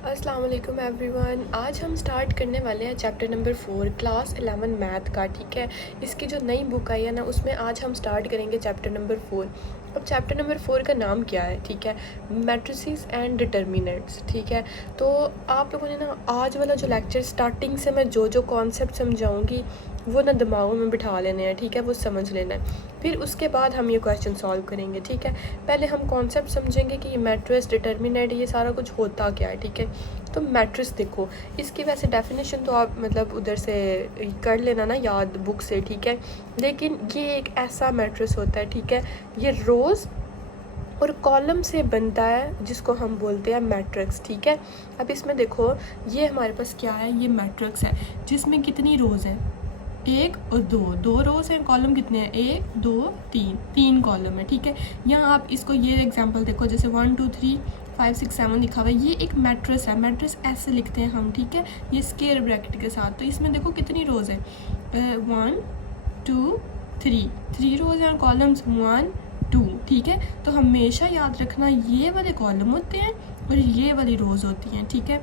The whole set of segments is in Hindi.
अस्सलाम वालेकुम एवरीवन। आज हम स्टार्ट करने वाले हैं चैप्टर नंबर 4 क्लास 11 मैथ का। ठीक है, इसकी जो नई बुक आई है ना, उसमें आज हम स्टार्ट करेंगे चैप्टर नंबर 4। अब चैप्टर नंबर 4 का नाम क्या है? ठीक है, मैट्रिसेस एंड डिटर्मिनेंट्स। ठीक है, तो आप लोगों ने ना आज वाला जो लेक्चर स्टार्टिंग से मैं जो जो कॉन्सेप्ट समझाऊंगी वो ना दिमागों में बिठा लेने हैं। ठीक है, वो समझ लेना है, फिर उसके बाद हम ये क्वेश्चन सॉल्व करेंगे। ठीक है, पहले हम कॉन्सेप्ट समझेंगे कि ये मैट्रिस, डिटर्मिनेंट, ये सारा कुछ होता क्या है। ठीक है, तो मैट्रिस देखो, इसकी वैसे डेफिनेशन तो आप मतलब उधर से कर लेना ना याद बुक से। ठीक है, लेकिन ये एक ऐसा मैट्रिस होता है, ठीक है, ये रोज़ और कॉलम से बनता है जिसको हम बोलते हैं मैट्रिक्स। ठीक है, अब इसमें देखो, ये हमारे पास क्या है, ये मैट्रिक्स है जिसमें कितनी रोज़ हैं, एक और दो रोज़ हैं। कॉलम कितने हैं, एक दो तीन कॉलम है। ठीक है, यहाँ आप इसको ये एग्जांपल देखो, जैसे 1 2 3 5 6 7 लिखा हुआ है, ये एक मैट्रिक्स है। मैट्रिक्स ऐसे लिखते हैं हम। ठीक है, ये स्क्वायर ब्रैकेट के साथ। तो इसमें देखो कितनी रोज़ है, 1 2 3 रोज़ हैं, कॉलम्स 1 2। ठीक है, तो हमेशा याद रखना ये वाले कॉलम होते हैं और ये वाली रोज़ होती हैं। ठीक है,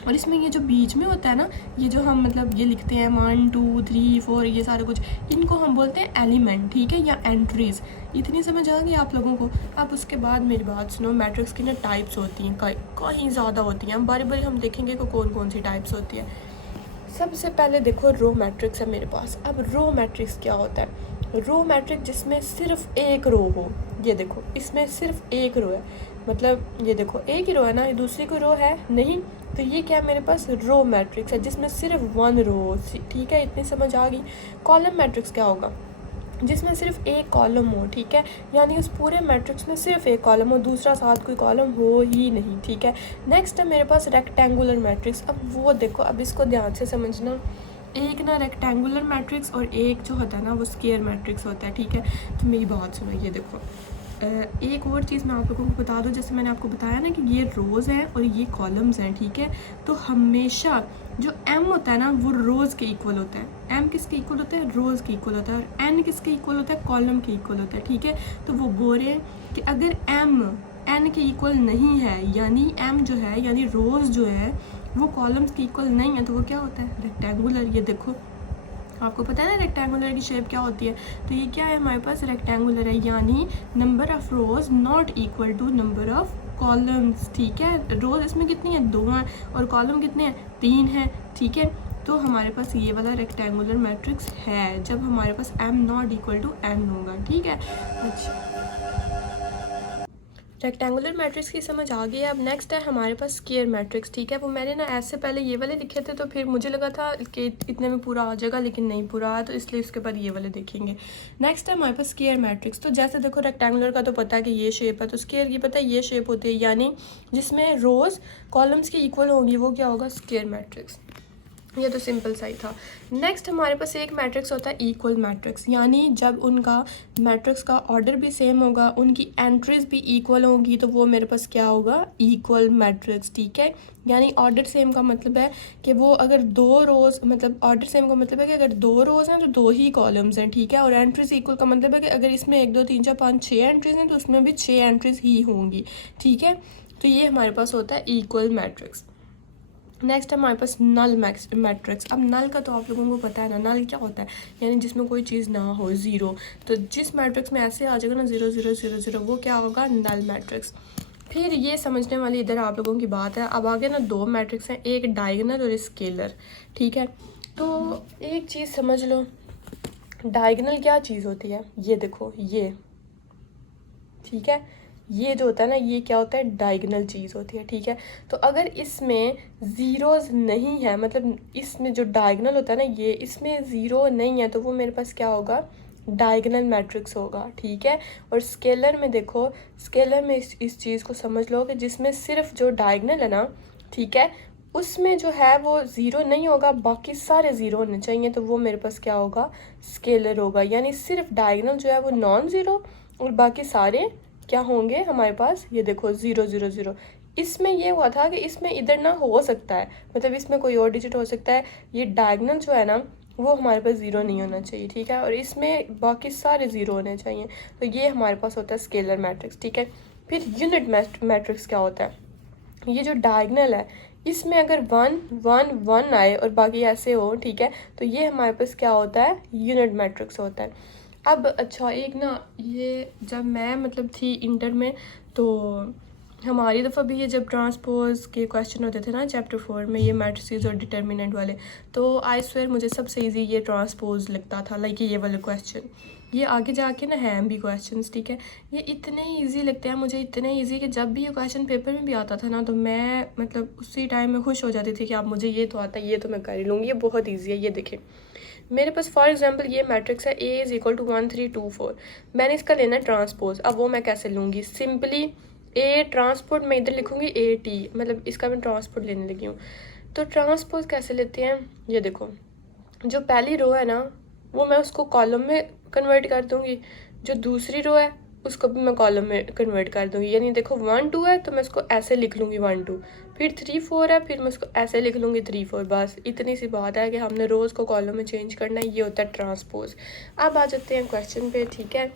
और इसमें ये जो बीच में होता है ना, ये जो हम मतलब ये लिखते हैं 1 2 3 4, ये सारे कुछ, इनको हम बोलते हैं एलिमेंट। ठीक है, या एंट्रीज। इतनी समझ आ गई आप लोगों को? अब उसके बाद मेरी बात सुनो, मैट्रिक्स की ना टाइप्स होती हैं, कहीं ज़्यादा होती हैं। बारी बारी हम देखेंगे कि कौन कौन सी टाइप्स होती है। सबसे पहले देखो, रो मैट्रिक्स है मेरे पास। अब रो मैट्रिक्स क्या होता है? रो मैट्रिक्स जिसमें सिर्फ एक रो हो। ये देखो, इसमें सिर्फ एक रो है, मतलब ये देखो एक ही रो है ना, ये दूसरी कोई रो है नहीं। तो ये क्या है मेरे पास, रो मैट्रिक्स है जिसमें सिर्फ वन रो हो। ठीक है, इतनी समझ आ गई। कॉलम मैट्रिक्स क्या होगा, जिसमें सिर्फ एक कॉलम हो। ठीक है, यानी उस पूरे मैट्रिक्स में सिर्फ एक कॉलम हो, दूसरा साथ कोई कॉलम हो ही नहीं। ठीक है, नेक्स्ट है मेरे पास रेक्टेंगुलर मैट्रिक्स। अब वो देखो, अब इसको ध्यान से समझना, एक ना रेक्टेंगुलर मैट्रिक्स और एक जो होता है ना वो स्क्वायर मैट्रिक्स होता है। ठीक है, तो मेरी बात सुनो, ये देखो, एक और चीज़ मैं आप लोगों को बता दूं, जैसे मैंने आपको बताया ना कि ये रोज़ हैं और ये कॉलम्स हैं। ठीक है, तो हमेशा जो m होता है ना वो रोज़ के इक्वल होता है। m किसके इक्वल होता है, रोज़ के इक्वल होता है। और n किसके इक्वल होता है, कॉलम के इक्वल होता है। ठीक है, तो वो बोल रहे हैं कि अगर m n के इक्वल नहीं है, यानी m जो है यानी रोज़ जो है वो कॉलम्स के इक्वल नहीं है, तो वो क्या होता है, रेक्टेंगुलर। ये देखो, आपको पता है ना रेक्टेंगुलर की शेप क्या होती है, तो ये क्या है हमारे पास, रेक्टेंगुलर है, यानी number of rows not equal to number of columns. ठीक है, रोज इसमें कितनी है, 2 हैं, और कॉलम कितने हैं, 3 हैं। ठीक है, तो हमारे पास ये वाला रेक्टेंगुलर मैट्रिक्स है जब हमारे पास m not equal to n होगा। ठीक है, अच्छा, रेक्टेंगुलर मैट्रिक्स की समझ आ गई है। अब नेक्स्ट है हमारे पास स्क्वायर मैट्रिक्स। ठीक है, वो मैंने ना ऐसे पहले ये वाले लिखे थे, तो फिर मुझे लगा था कि इतने में पूरा आ जाएगा, लेकिन नहीं पूरा आया, तो इसलिए उसके बाद ये वाले देखेंगे। नेक्स्ट है हमारे पास स्क्वायर मैट्रिक्स। तो जैसे देखो, रेक्टेंगुलर का तो पता है कि ये शेप है, तो स्क्वायर की पता है ये शेप होती है, यानी जिसमें रोज़ कॉलम्स की इक्वल होंगी, वो क्या होगा, स्क्वायर मैट्रिक्स। ये तो सिंपल सा ही था। नेक्स्ट हमारे पास एक मैट्रिक्स होता है इक्वल मैट्रिक्स, यानी जब उनका मैट्रिक्स का ऑर्डर भी सेम होगा, उनकी एंट्रीज भी इक्वल होंगी, तो वो मेरे पास क्या होगा, इक्वल मैट्रिक्स। ठीक है, यानी ऑर्डर सेम का मतलब है कि वो अगर 2 रोज़, मतलब ऑर्डर सेम का मतलब है कि अगर 2 रोज़ हैं तो 2 ही कॉलम्स हैं। ठीक है, और एंट्रीज इक्वल का मतलब है कि अगर इसमें 1 2 3 4 5 6 एंट्रीज हैं तो उसमें भी 6 एंट्रीज ही होंगी। ठीक है, तो ये हमारे पास होता है इक्वल मैट्रिक्स। नेक्स्ट है हमारे पास नल मैट्रिक्स। अब नल का तो आप लोगों को पता है ना, नल क्या होता है, यानी जिसमें कोई चीज़ ना हो, ज़ीरो। तो जिस मैट्रिक्स में ऐसे आ जाएगा ना 0 0 0 0, वो क्या होगा, नल मैट्रिक्स। फिर ये समझने वाली इधर आप लोगों की बात है। अब आगे ना 2 मैट्रिक्स हैं, एक डायगोनल और स्केलर। ठीक है, तो एक चीज़ समझ लो, डायगोनल क्या चीज़ होती है, ये देखो ये, ठीक है, ये जो होता है ना, ये क्या होता है, डायगोनल चीज़ होती है। ठीक है, तो अगर इसमें ज़ीरोज़ नहीं है, मतलब इसमें जो डायगोनल होता है ना, ये इसमें ज़ीरो नहीं है, तो वो मेरे पास क्या होगा, डायगोनल मैट्रिक्स होगा। ठीक है, और स्केलर में देखो, स्केलर में इस चीज़ को समझ लो कि जिसमें सिर्फ जो डायगोनल है ना, ठीक है, उसमें जो है वो ज़ीरो नहीं होगा, बाकी सारे ज़ीरो होने चाहिए, तो वो मेरे पास क्या होगा, स्केलर होगा। यानी सिर्फ डायगोनल जो है वो नॉन ज़ीरो और बाकी सारे क्या होंगे हमारे पास, ये देखो 0 0 0। इसमें ये हुआ था कि इसमें इधर ना हो सकता है, मतलब इसमें कोई और डिजिट हो सकता है, ये डायगोनल जो है ना वो हमारे पास 0 नहीं होना चाहिए। ठीक है, और इसमें बाकी सारे 0 होने चाहिए, तो ये हमारे पास होता है स्केलर मैट्रिक्स। ठीक है, फिर यूनिट मैट्रिक्स क्या होता है, ये जो डायगनल है इसमें अगर 1 1 1 आए और बाकी ऐसे हो, ठीक है, तो ये हमारे पास क्या होता है, यूनिट मैट्रिक्स होता है। अब अच्छा एक ना, ये जब मैं मतलब थी इंटर में, तो हमारी दफ़ा भी ये जब ट्रांसपोज के क्वेश्चन होते थे ना चैप्टर 4 में, ये मैट्रिसेस और डिटर्मिनेंट वाले, तो आई स्वेयर मुझे सबसे इजी ये ट्रांसपोज लगता था, लाइक ये वाले क्वेश्चन। ये आगे जाके ना हैं भी क्वेश्चंस, ठीक है, ये इतने ईजी लगते हैं मुझे, इतने ईजी कि जब भी ये क्वेश्चन पेपर में भी आता था ना, तो मैं मतलब उसी टाइम में खुश हो जाती थी कि आप मुझे ये तो आता है, ये तो मैं कर ही लूँगी, ये बहुत ईजी है। ये देखें मेरे पास फॉर एग्जांपल ये मैट्रिक्स है A इज़ इक्वल टू 1 3 2 4, मैंने इसका लेना है ट्रांसपोज। अब वो मैं कैसे लूँगी, सिंपली A ट्रांसपोर्ट मैं इधर लिखूँगी AT, मतलब इसका मैं ट्रांसपोर्ट लेने लगी हूँ। तो ट्रांसपोज कैसे लेते हैं, ये देखो, जो पहली रो है ना वो मैं उसको कॉलम में कन्वर्ट कर दूँगी, जो दूसरी रो है उसको भी मैं कॉलम में कन्वर्ट कर दूँगी। यानी देखो 1 2 है तो मैं इसको ऐसे लिख लूँगी 1 2, फिर 3 4 है फिर मैं उसको ऐसे लिख लूँगी 3 4। बस इतनी सी बात है कि हमने रोज़ को कॉलम में चेंज करना है, ये होता है ट्रांसपोज। अब आ जाते हैं क्वेश्चन पे, ठीक है।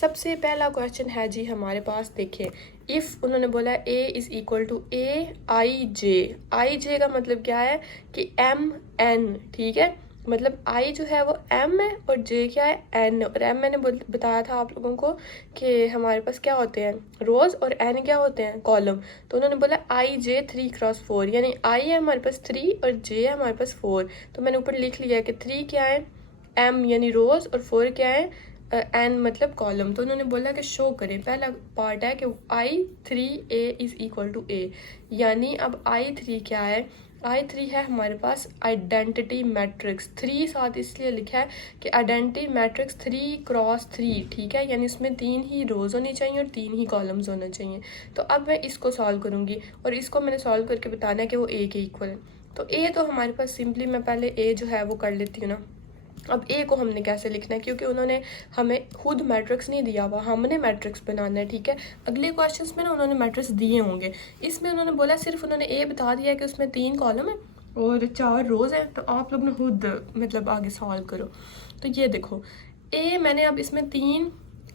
सबसे पहला क्वेश्चन है जी हमारे पास, देखिए इफ़ उन्होंने बोला A इज़ इक्वल टू आई जे का मतलब क्या है कि MN, ठीक है, मतलब आई जो है वो M है और J क्या है N, और M मैंने बताया था आप लोगों को कि हमारे पास क्या होते हैं रोज़ और N क्या होते हैं कॉलम। तो उन्होंने बोला I J 3 क्रॉस 4, यानी I है हमारे पास 3 और J है हमारे पास 4। तो मैंने ऊपर लिख लिया कि 3 क्या है M यानी रोज़ और 4 क्या है N मतलब कॉलम। तो उन्होंने बोला कि शो करें, पहला पार्ट है कि I3A is equal to A, यानी अब I3 क्या है, I3 है हमारे पास आइडेंटिटी मैट्रिक्स। 3 साथ इसलिए लिखा है कि आइडेंटिटी मैट्रिक्स 3 क्रॉस 3, ठीक है, यानी इसमें 3 ही रोज़ होनी चाहिए और 3 ही कॉलम्स होना चाहिए। तो अब मैं इसको सॉल्व करूँगी और इसको मैंने सॉल्व करके बताना है कि वो A के इक्वल है। तो A तो हमारे पास सिंपली मैं पहले A जो है वो कर लेती हूँ ना। अब A को हमने कैसे लिखना है, क्योंकि उन्होंने हमें खुद मैट्रिक्स नहीं दिया हुआ, हमने मैट्रिक्स बनाना है, ठीक है। अगले क्वेश्चंस में ना उन्होंने मैट्रिक्स दिए होंगे, इसमें उन्होंने बोला सिर्फ उन्होंने A बता दिया कि उसमें 3 कॉलम है और 4 रोज़ हैं, तो आप लोग ने खुद मतलब आगे सॉल्व करो। तो ये देखो A मैंने अब इसमें 3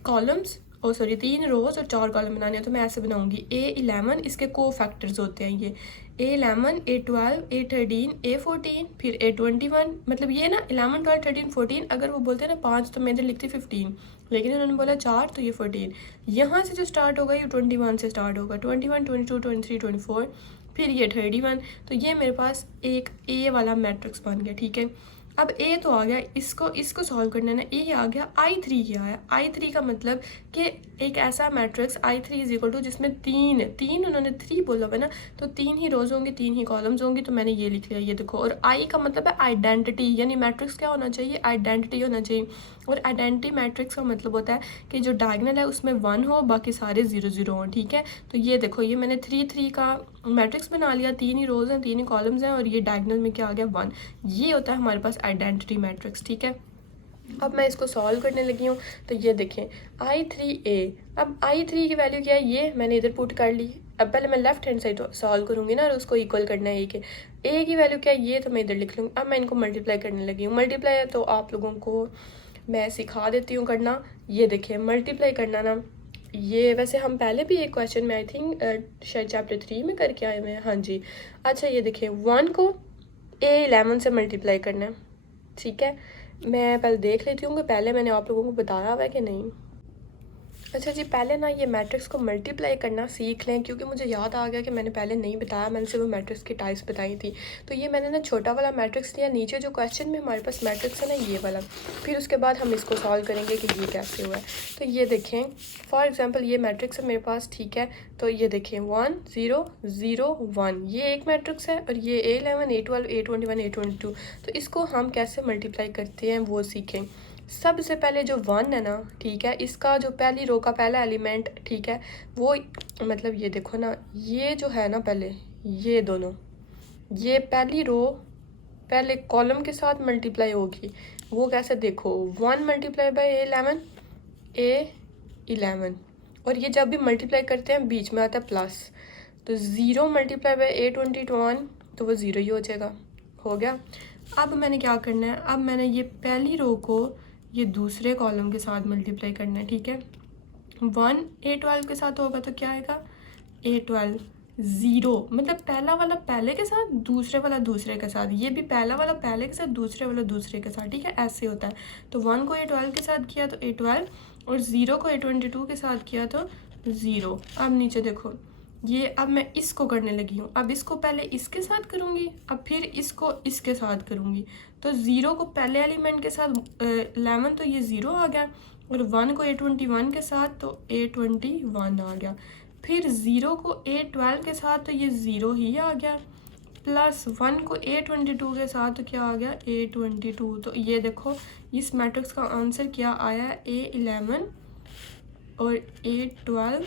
कॉलम्स 3 रोज़ और 4 कॉलम बनाने हैं, तो मैं ऐसे बनाऊंगी A11, इसके को फैक्टर्स होते हैं ये A11 A12 A13 A14 फिर A21, मतलब ये ना 11 12 13 14, अगर वो बोलते हैं ना 5 तो मैं इधर लिखती 15, लेकिन उन्होंने बोला 4 तो ये 14। यहाँ से जो स्टार्ट होगा ये 21 से स्टार्ट होगा, 21 22 23 24 फिर ये 31। तो ये मेरे पास एक A वाला मैट्रिक्स बन गया, ठीक है। अब A तो आ गया, इसको सॉल्व करना है ना। A आ गया, I3 क्या है, I3 का मतलब कि एक ऐसा matrix I3 is equal to जिसमें तीन उन्होंने 3 बोला हुआ ना, तो 3 ही रोज होंगी 3 ही कॉलम्स होंगी, तो मैंने ये लिख लिया, ये देखो। और I का मतलब है आइडेंटिटी, यानी मैट्रिक्स क्या होना चाहिए, आइडेंटिटी होना चाहिए। और आइडेंटिटी मैट्रिक्स का मतलब होता है कि जो डायगनल है उसमें 1 हो, बाकी सारे 0 0 हों, ठीक है। तो ये देखो, ये मैंने 3 3 का मैट्रिक्स बना लिया, 3 ही रोज हैं 3 ही कॉलम्स हैं, और ये डायगनल में क्या आ गया 1। ये होता है हमारे पास आइडेंटिटी मैट्रिक्स, ठीक है। अब मैं इसको सॉल्व करने लगी हूँ, तो ये देखें I3A, अब I3 की वैल्यू क्या है, ये मैंने इधर पुट कर ली। अब पहले मैं लेफ्ट हैंड साइड सॉल्व करूँगी ना, और उसको इक्वल करना है A की वैल्यू क्या है, ये तो मैं इधर लिख लूँगी। अब मैं इनको मल्टीप्लाई करने लगी हूँ। मल्टीप्लाई तो आप लोगों को मैं सिखा देती हूँ करना। ये देखें मल्टीप्लाई करना ना, ये वैसे हम पहले भी एक क्वेश्चन में आई थिंक शायद चैप्टर 3 में करके आए हुए हैं, हाँ जी। अच्छा ये देखें 1 को A11 से मल्टीप्लाई करना है, ठीक है। मैं पहले देख लेती हूँ कि पहले मैंने आप लोगों को बताया हुआ है कि नहीं। अच्छा जी, पहले ना ये मैट्रिक्स को मल्टीप्लाई करना सीख लें, क्योंकि मुझे याद आ गया कि मैंने पहले नहीं बताया, मैंने सिर्फ मैट्रिक्स की टाइप्स बताई थी। तो ये मैंने ना छोटा वाला मैट्रिक्स लिया, नीचे जो क्वेश्चन में हमारे पास मैट्रिक्स है ना ये वाला, फिर उसके बाद हम इसको सॉल्व करेंगे कि ये कैसे हुआ है। तो ये देखें फॉर एग्जाम्पल ये मैट्रिक्स है मेरे पास, ठीक है। तो ये देखें 1 0 0 1, ये एक मैट्रिक्स है, और ये A11 A12 A21 A22। तो इसको हम कैसे मल्टीप्लाई करते हैं वो सीखें। सबसे पहले जो 1 है ना, ठीक है, इसका जो पहली रो का पहला एलिमेंट, ठीक है, वो मतलब ये देखो ना, ये जो है ना पहले ये दोनों, ये पहली रो पहले कॉलम के साथ मल्टीप्लाई होगी। वो कैसे, देखो 1 मल्टीप्लाई बाई A11, और ये जब भी मल्टीप्लाई करते हैं बीच में आता है प्लस, तो 0 मल्टीप्लाई बाई A21, तो वो 0 ही हो जाएगा, हो गया। अब मैंने क्या करना है, अब मैंने ये पहली रो को ये दूसरे कॉलम के साथ मल्टीप्लाई करना है, ठीक है। 1 A12 के साथ होगा तो क्या आएगा A12, ज़ीरो, मतलब पहला वाला पहले के साथ, दूसरे वाला दूसरे के साथ, ये भी पहला वाला पहले के साथ, दूसरे वाला दूसरे के साथ, ठीक है, ऐसे होता है। तो 1 को A12 के साथ किया तो A12, और 0 को A22 के साथ किया तो 0। अब नीचे देखो, ये अब मैं इसको करने लगी हूँ। अब इसको पहले इसके साथ करूँगी, अब फिर इसको इसके साथ करूँगी। तो 0 को पहले एलिमेंट के साथ 11, तो ये 0 आ गया, और 1 को A21 के साथ तो A21 आ गया। फिर 0 को A12 के साथ तो ये 0 ही आ गया, प्लस 1 को A22 के साथ तो क्या आ गया, A22। तो ये देखो इस मैट्रिक्स का आंसर क्या आया है, A11 और A12,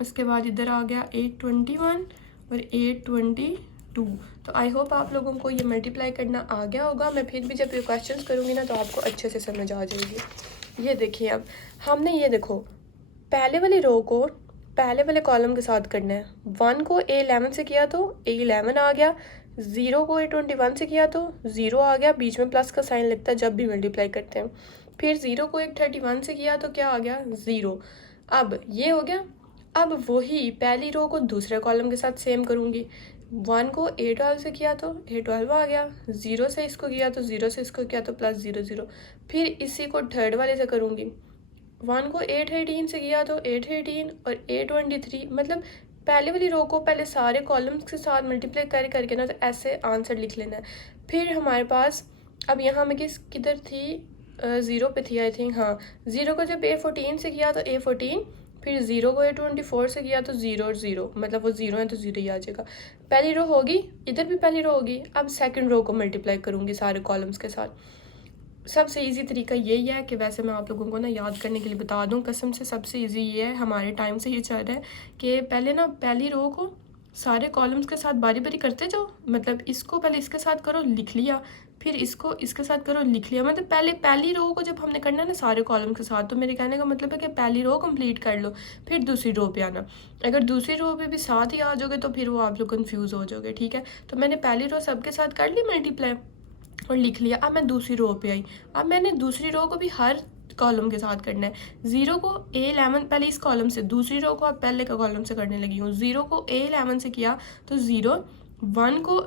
उसके बाद इधर आ गया A21 और A22। तो आई होप आप लोगों को ये मल्टीप्लाई करना आ गया होगा। मैं फिर भी जब ये क्वेश्चंस करूँगी ना तो आपको अच्छे से समझ आ जाएगी। ये देखिए, अब हमने ये देखो पहले वाली रो को पहले वाले कॉलम के साथ करना है। 1 को A11 से किया तो A11 आ गया, 0 को A21 से किया तो 0 आ गया, बीच में प्लस का साइन लगता है जब भी मल्टीप्लाई करते हैं। फिर 0 को A31 से किया तो क्या आ गया, 0। अब ये हो गया। अब वही पहली रो को दूसरे कॉलम के साथ सेम करूँगी। 1 को A12 से किया तो A12 आ गया, 0 से इसको किया तो 0 से इसको किया तो प्लस 0 0। फिर इसी को थर्ड वाले से करूँगी। 1 को A13 से किया तो A13 और A23, मतलब पहले वाली रो को पहले सारे कॉलम्स के साथ मल्टीप्लाई करके ना तो ऐसे आंसर लिख लेना है। फिर हमारे पास अब यहाँ में किधर थी, 0 पे थी आई थिंक, हाँ। 0 को जब A14 से किया तो A14, फिर 0 को A24 से किया तो 0 और 0, मतलब वो 0 है तो 0 ही आ जाएगा। पहली रो होगी, इधर भी पहली रो होगी। अब सेकंड रो को मल्टीप्लाई करूँगी सारे कॉलम्स के साथ। सबसे इजी तरीका यही है कि वैसे मैं आप लोगों को ना याद करने के लिए बता दूं, कसम से सबसे इजी ये है, हमारे टाइम से ये चल रहा है कि पहले ना पहली रो को सारे कॉलम्स के साथ बारी बारी करते जाओ। मतलब इसको पहले इसके साथ करो, लिख लिया, फिर इसको इसके साथ करो, लिख लिया। मतलब पहले पहली रो को जब हमने करना है ना सारे कॉलम के साथ, तो मेरे कहने का मतलब है कि पहली रो कंप्लीट कर लो, फिर दूसरी रो पे आना। अगर दूसरी रो पे भी साथ ही आ जाओगे तो फिर वो आप लोग कन्फ्यूज़ हो जाओगे, ठीक है। तो मैंने पहली रो सबके साथ कर ली मल्टीप्लाई और लिख लिया। अब मैं दूसरी रो पे आई। अब मैंने दूसरी रो को भी हर कॉलम के साथ करना है। 0 को A11 पहले इस कॉलम से, दूसरी रो को अब पहले का कॉलम से करने लगी हूँ। 0 को A11 से किया तो 0, 1 को,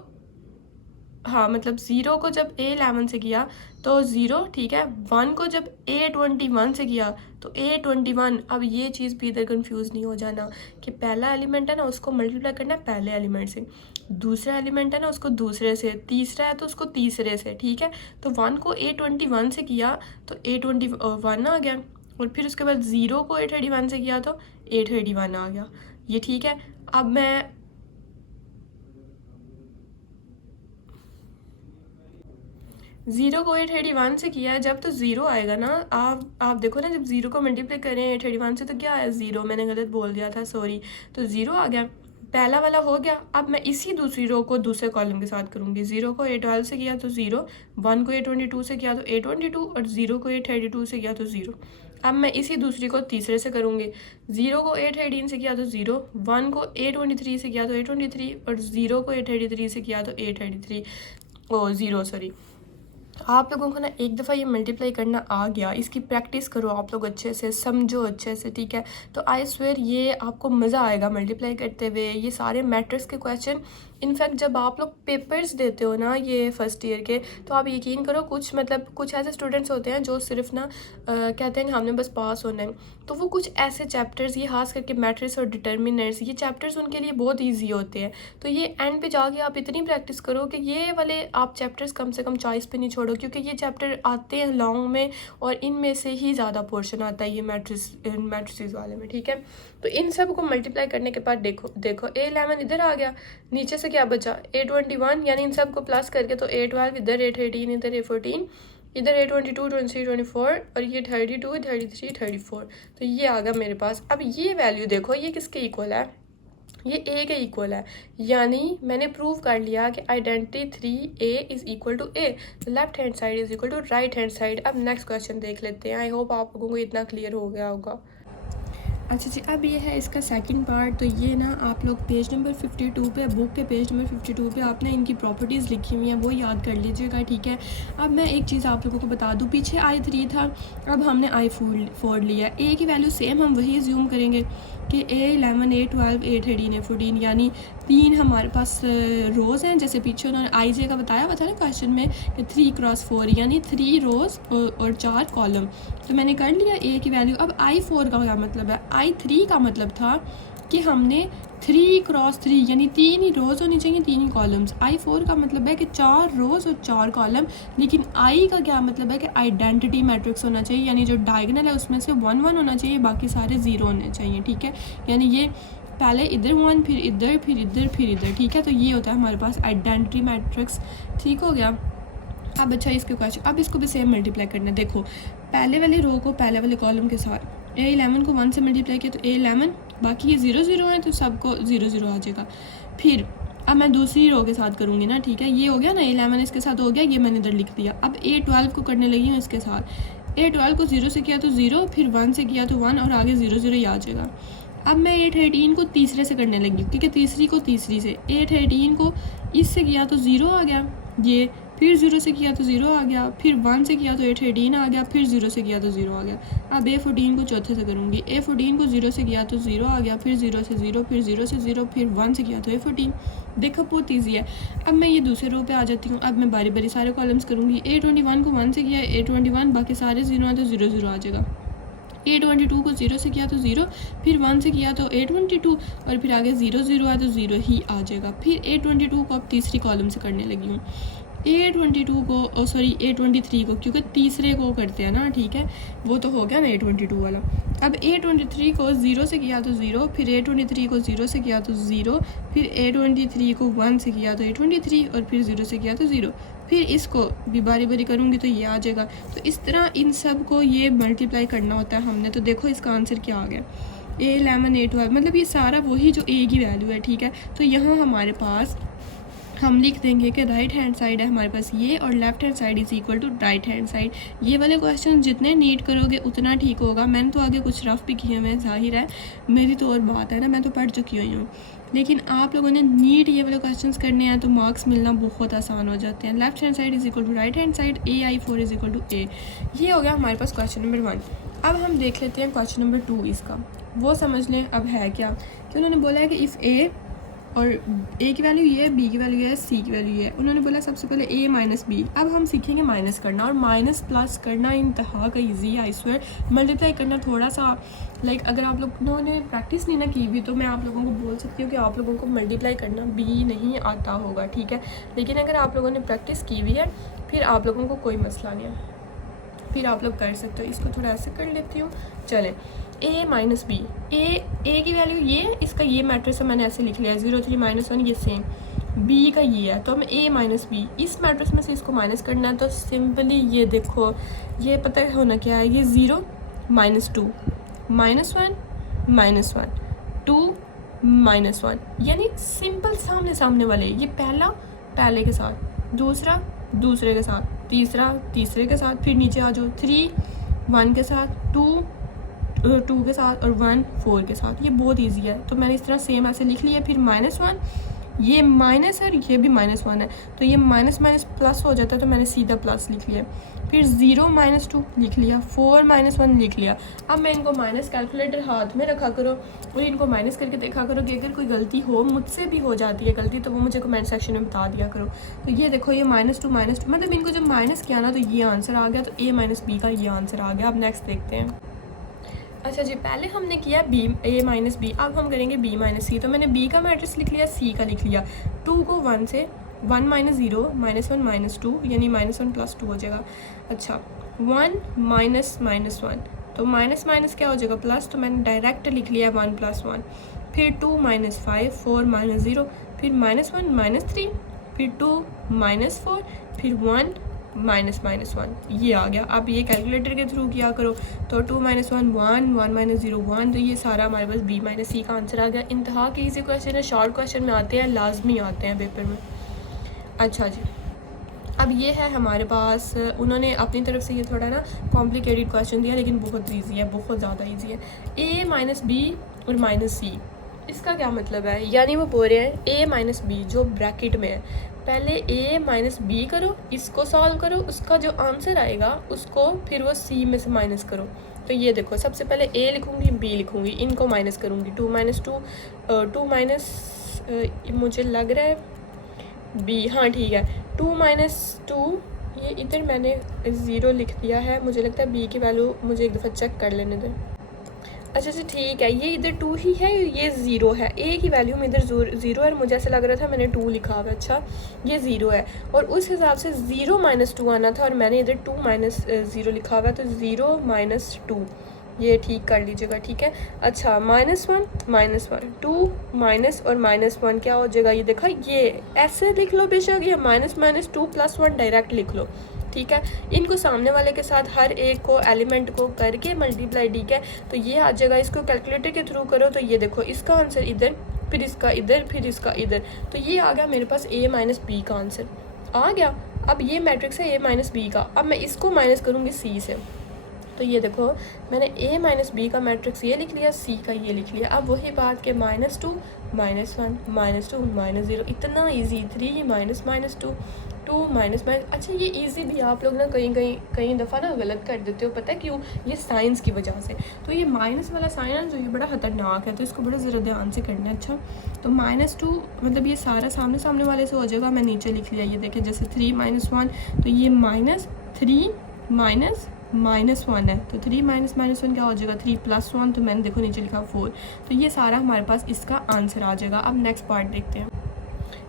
हाँ मतलब 0 को जब A11 से किया तो 0, ठीक है। 1 को जब A21 से किया तो A21। अब ये चीज़ भी इधर कंफ्यूज नहीं हो जाना कि पहला एलिमेंट है ना उसको मल्टीप्लाई करना है पहले एलिमेंट से, दूसरा एलिमेंट है ना उसको दूसरे से, तीसरा है तो उसको तीसरे से, ठीक है। तो 1 को A21 से किया तो A21 आ गया, और फिर उसके बाद 0 को A31 से किया तो A31 आ गया। ये ठीक है। अब मैं 0 को A31 से किया है, जब तो 0 आएगा ना, आप देखो ना, जब 0 को मल्टीप्लाई करें A31 से तो क्या आया, 0। मैंने गलत बोल दिया था, सॉरी। तो 0 आ गया, पहला वाला हो गया। अब मैं इसी दूसरी रो को दूसरे कॉलम के साथ करूँगी। 0 को A12 से किया तो 0, 1 को A22 से किया तो A22, और 0 को A32 से किया तो 0। अब मैं इसी दूसरी को तीसरे से करूँगी। 0 को A13 से किया तो 0, 1 को A23 से किया तो A23, और 0 को A33 से किया तो A33, 0 सॉरी। आप लोगों को ना एक दफ़ा ये मल्टीप्लाई करना आ गया, इसकी प्रैक्टिस करो आप लोग, अच्छे से समझो अच्छे से, ठीक है। तो आई स्वेयर ये आपको मज़ा आएगा मल्टीप्लाई करते हुए। ये सारे मैट्रिक्स के क्वेश्चन, इनफैक्ट जब आप लोग पेपर्स देते हो ना ये फर्स्ट ईयर के, तो आप यकीन करो कुछ ऐसे स्टूडेंट्स होते हैं जो सिर्फ ना कहते हैं हमने बस पास होना है। तो वो कुछ ऐसे चैप्टर्स, ये खास करके मैट्रिक्स और डिटर्मिनेंट्स, ये चैप्टर्स उनके लिए बहुत ईजी होते हैं। तो ये एंड पे जाके आप इतनी प्रैक्टिस करो कि ये वाले आप चैप्टर्स कम से कम चॉइस पे नहीं छोड़ो, क्योंकि ये चैप्टर आते हैं लॉन्ग में और इनमें से ही ज़्यादा पोर्शन आता है ये मैट्रिसेस वाले में, ठीक है। तो इन सब को मल्टीप्लाई करने के बाद देखो A11 इधर आ गया, नीचे से क्या बचा A21, यानी इन सब को प्लस करके तो A12 इधर, A13 इधर, A14 इधर, A22 23 24, और ये 32 33 34। तो ये आ गया मेरे पास। अब ये वैल्यू देखो, ये किसके इक्वल है, ये A के इक्वल है। यानी मैंने प्रूव कर लिया कि identity 3A is equal to A, left hand side is equal to right hand side. अब नेक्स्ट क्वेश्चन देख लेते हैं। आई होप आप लोगों को इतना क्लियर हो गया होगा। अच्छा जी, अब ये है इसका सेकंड पार्ट। तो ये ना आप लोग पेज नंबर 52 पे, बुक के पेज नंबर 52 पे आपने इनकी प्रॉपर्टीज़ लिखी हुई हैं, वो याद कर लीजिएगा, ठीक है। अब मैं एक चीज़ आप लोगों को बता दूँ, पीछे I3 था, अब हमने I4 लिया। A की वैल्यू सेम हम वही अज्यूम करेंगे कि A11 A12 A13 A14 यानी 3 हमारे पास रोज़ हैं, जैसे पीछे उन्होंने IJ का बताया हुआ था ना क्वेश्चन में कि 3x4 यानी 3 रोज़ और 4 कॉलम। तो मैंने कर लिया A की वैल्यू। अब I4 का क्या मतलब है? I3 का मतलब था कि हमने 3x3 यानी 3 ही रोज़ होनी चाहिए, 3 ही कॉलम्स। I4 का मतलब है कि 4 रोज़ और 4 कॉलम। लेकिन I का क्या मतलब है कि आइडेंटिटी मैट्रिक्स होना चाहिए, यानी जो डायगोनल है उसमें से 1 1 होना चाहिए, बाकी सारे 0 होने चाहिए। ठीक है, यानी ये पहले इधर 1 फिर इधर फिर इधर फिर इधर। ठीक है, तो ये होता है हमारे पास आइडेंटिटी मैट्रिक्स। ठीक हो गया। अब अच्छा इसके क्वेश्चन, अब इसको भी सेम मल्टीप्लाई करना है। देखो पहले वाली रो को पहले वाले कॉलम के साथ A11 को 1 से मल्टीप्लाई किया तो A11, बाकी ये 0 0 है तो सबको 0 0 आ जाएगा। फिर अब मैं दूसरी रो के साथ करूँगी ना। ठीक है, ये हो गया ना, A11 इसके साथ हो गया, ये मैंने इधर लिख दिया। अब A12 को करने लगी हूँ इसके साथ। A12 को 0 से किया तो 0, फिर 1 से किया तो 1 और आगे 0 0 ही आ जाएगा। अब मैं A13 को तीसरे से करने लगी, ठीक है, तीसरी को तीसरी से। A13 को इससे किया तो 0 आ गया, ये फिर 0 से किया तो 0 आ गया, फिर 1 से किया तो A13 आ गया, फिर 0 से किया तो 0 आ गया। अब A14 को चौथे से करूँगी। A14 को 0 से किया तो 0 आ गया, फिर 0 से 0, फिर 0 से 0, फिर 1 से किया तो A14। देखो बहुत ईजी है। अब मैं ये दूसरे रो पे आ जाती हूँ। अब मैं बारी बारी सारे कॉलम्स करूँगी। A21 को 1 से किया, A21, बाकी सारे 0 हैं तो 0 0 आ जाएगा। A22 को 0 से किया तो 0, फिर 1 से किया तो A22 और फिर आगे 0 0 है तो 0 ही आ जाएगा। फिर A22 को अब तीसरी कॉलम से करने लगी हूँ। A22 को A23 को, क्योंकि तीसरे को करते हैं ना। ठीक है, वो तो हो गया ना A22 वाला। अब A23 को 0 से किया तो 0, फिर A23 को 0 से किया तो 0, फिर A23 को 1 से किया तो A23 और फिर 0 से किया तो 0। फिर इसको भी बारी बारी करूँगी तो ये आ जाएगा। तो इस तरह इन सब को ये मल्टीप्लाई करना होता है हमने। तो देखो इसका आंसर क्या आ गया, A11 A12, मतलब ये सारा वही जो A की वैल्यू है। ठीक है, तो यहाँ हमारे पास हम लिख देंगे कि राइट हैंड साइड है हमारे पास ये और left hand side is equal to right hand side. ये वाले क्वेश्चन जितने नीट करोगे उतना ठीक होगा। मैंने तो आगे कुछ रफ भी किए हुए हैं, जाहिर है मेरी तो और बात है ना, मैं तो पढ़ चुकी हुई हूँ। लेकिन आप लोगों ने नीट ये वाले क्वेश्चंस करने हैं तो मार्क्स मिलना बहुत आसान हो जाते हैं। Left hand side is equal to right hand side, AI4 is equal to A। ये हो गया हमारे पास क्वेश्चन नंबर 1। अब हम देख लेते हैं क्वेश्चन नंबर 2 इसका। वो समझ लें अब है क्या कि उन्होंने बोला है कि इफ़ A और A की वैल्यू ये है, B की वैल्यू ये है, C की वैल्यू ये है। उन्होंने बोला सबसे पहले A माइनस B। अब हम सीखेंगे माइनस करना, और माइनस प्लस करना इंतहा का ईजी है। आई स्वेयर मल्टीप्लाई करना थोड़ा सा अगर आप लोगों ने प्रैक्टिस नहीं ना की हुई तो मैं आप लोगों को बोल सकती हूँ कि आप लोगों को मल्टीप्लाई करना भी नहीं आता होगा। ठीक है, लेकिन अगर आप लोगों ने प्रैक्टिस की हुई है फिर आप लोगों को कोई मसला नहीं है, फिर आप लोग कर सकते हो। इसको थोड़ा ऐसे कर लेती हूँ। चलें, A माइनस बी। ए की वैल्यू ये, इसका ये मैट्रिक्स है, मैंने ऐसे लिख लिया है 0 3 -1, ये सेम। B का ये है तो हमें A माइनस बी, इस मैट्रिक्स में से इसको माइनस करना है। तो सिंपली ये देखो, ये पता है होना क्या है, ये 0 -2 -1 -1 2 -1, यानी सिंपल सामने सामने वाले। ये पहला पहले के साथ, दूसरा दूसरे के साथ, तीसरा तीसरे के साथ, फिर नीचे आ जाओ 3 1 के साथ, 2 के साथ और 1 4 के साथ। ये बहुत इजी है तो मैंने इस तरह सेम ऐसे लिख लिया। फिर -1, ये माइनस है और ये भी -1 है तो ये माइनस माइनस प्लस हो जाता है तो मैंने सीधा प्लस लिख लिया। फिर 0 -2 लिख लिया, 4 -1 लिख लिया। अब मैं इनको माइनस कैलकुलेटर हाथ में रखा करो और इनको माइनस करके देखा करो कि अगर कोई गलती हो, मुझसे भी हो जाती है गलती, तो वो मुझे कमेंट सेक्शन में बता दिया करो। तो ये देखो, ये -2 मतलब इनको जब माइनस किया ना तो ये आंसर आ गया। तो A माइनस बी का ये आंसर आ गया। अब नेक्स्ट देखते हैं। अच्छा जी, पहले हमने किया A माइनस बी, अब हम करेंगे B माइनस सी। तो मैंने B का मैट्रिक्स लिख लिया, C का लिख लिया। 2 को 1 से 1 -0 -1 -2 यानी -1 + 2 हो जाएगा। अच्छा, 1 -1 तो माइनस माइनस क्या हो जाएगा प्लस, तो मैंने डायरेक्ट लिख लिया 1 + 1। फिर 2 -5 4 -0, फिर -1 -3, फिर 2 -4, फिर 1 -1, ये आ गया। अब ये कैलकुलेटर के थ्रू किया करो तो 2 -1 1 1 -0 1, तो ये सारा हमारे पास B माइनस सी का आंसर आ गया। इंतहा के इजी क्वेश्चन है, शॉर्ट क्वेश्चन में आते हैं, लाजमी आते हैं पेपर में। अच्छा जी, अब ये है हमारे पास, उन्होंने अपनी तरफ से ये थोड़ा ना कॉम्प्लिकेटेड क्वेश्चन दिया लेकिन बहुत ईजी है, बहुत ज़्यादा ईजी है। A माइनस बी और माइनस सी, इसका क्या मतलब है, यानी वो बोल रहे हैं A माइनस बी जो ब्रैकेट में है, पहले A माइनस बी करो, इसको सॉल्व करो, उसका जो आंसर आएगा उसको फिर वो C में से माइनस करो। तो ये देखो सबसे पहले a लिखूँगी, b लिखूँगी, इनको माइनस करूँगी, 2 माइनस 2 माइनस मुझे लग रहा है b, हाँ ठीक है, 2 माइनस 2, ये इधर मैंने 0 लिख दिया है, मुझे लगता है b की वैल्यू मुझे एक दफ़ा चेक कर लेने दें। अच्छा ठीक है, ये इधर 2 ही है, ये 0 है, a की वैल्यू में इधर 0 है और मुझे ऐसा लग रहा था मैंने 2 लिखा हुआ। अच्छा ये 0 है और उस हिसाब से 0 माइनस 2 आना था और मैंने इधर 2 माइनस 0 लिखा हुआ है, तो 0 माइनस 2 ये ठीक कर लीजिएगा, ठीक है। अच्छा -1 2 माइनस और -1 क्या हो जाएगा, ये देखा, ये ऐसे लिख लो बेशक, या -2 + 1 डायरेक्ट लिख लो, ठीक है। इनको सामने वाले के साथ हर एक को एलिमेंट को करके मल्टीप्लाई, ठीक है, तो ये आ जाएगा। इसको कैलकुलेटर के थ्रू करो तो ये देखो इसका आंसर इधर, फिर इसका इधर, फिर इसका इधर, तो ये आ गया मेरे पास a माइनस बी का आंसर आ गया। अब ये मैट्रिक्स है a माइनस बी का, अब मैं इसको माइनस करूँगी c से, तो ये देखो मैंने a माइनस बी का मैट्रिक्स ये लिख लिया, c का ये लिख लिया। अब वही बात के -2 -1 -2 -0, इतना इजी, 3 -2 2 अच्छा ये इजी भी आप लोग ना कई दफ़ा ना गलत कर देते हो, पता है क्यों, ये साइंस की वजह से। तो ये माइनस वाला साइन है जो ये बड़ा ख़तरनाक है, तो इसको बड़ा ज़रा ध्यान से करना है। अच्छा तो -2 मतलब ये सारा सामने वाले से हो जाएगा, मैं नीचे लिख लिया, ये देखें जैसे 3 -1, तो ये -3 -1 है, तो 3 -1 क्या हो जाएगा, 3 + 1, तो मैंने देखो नीचे लिखा 4, तो ये सारा हमारे पास इसका आंसर आ जाएगा। अब नेक्स्ट पार्ट देखते हैं।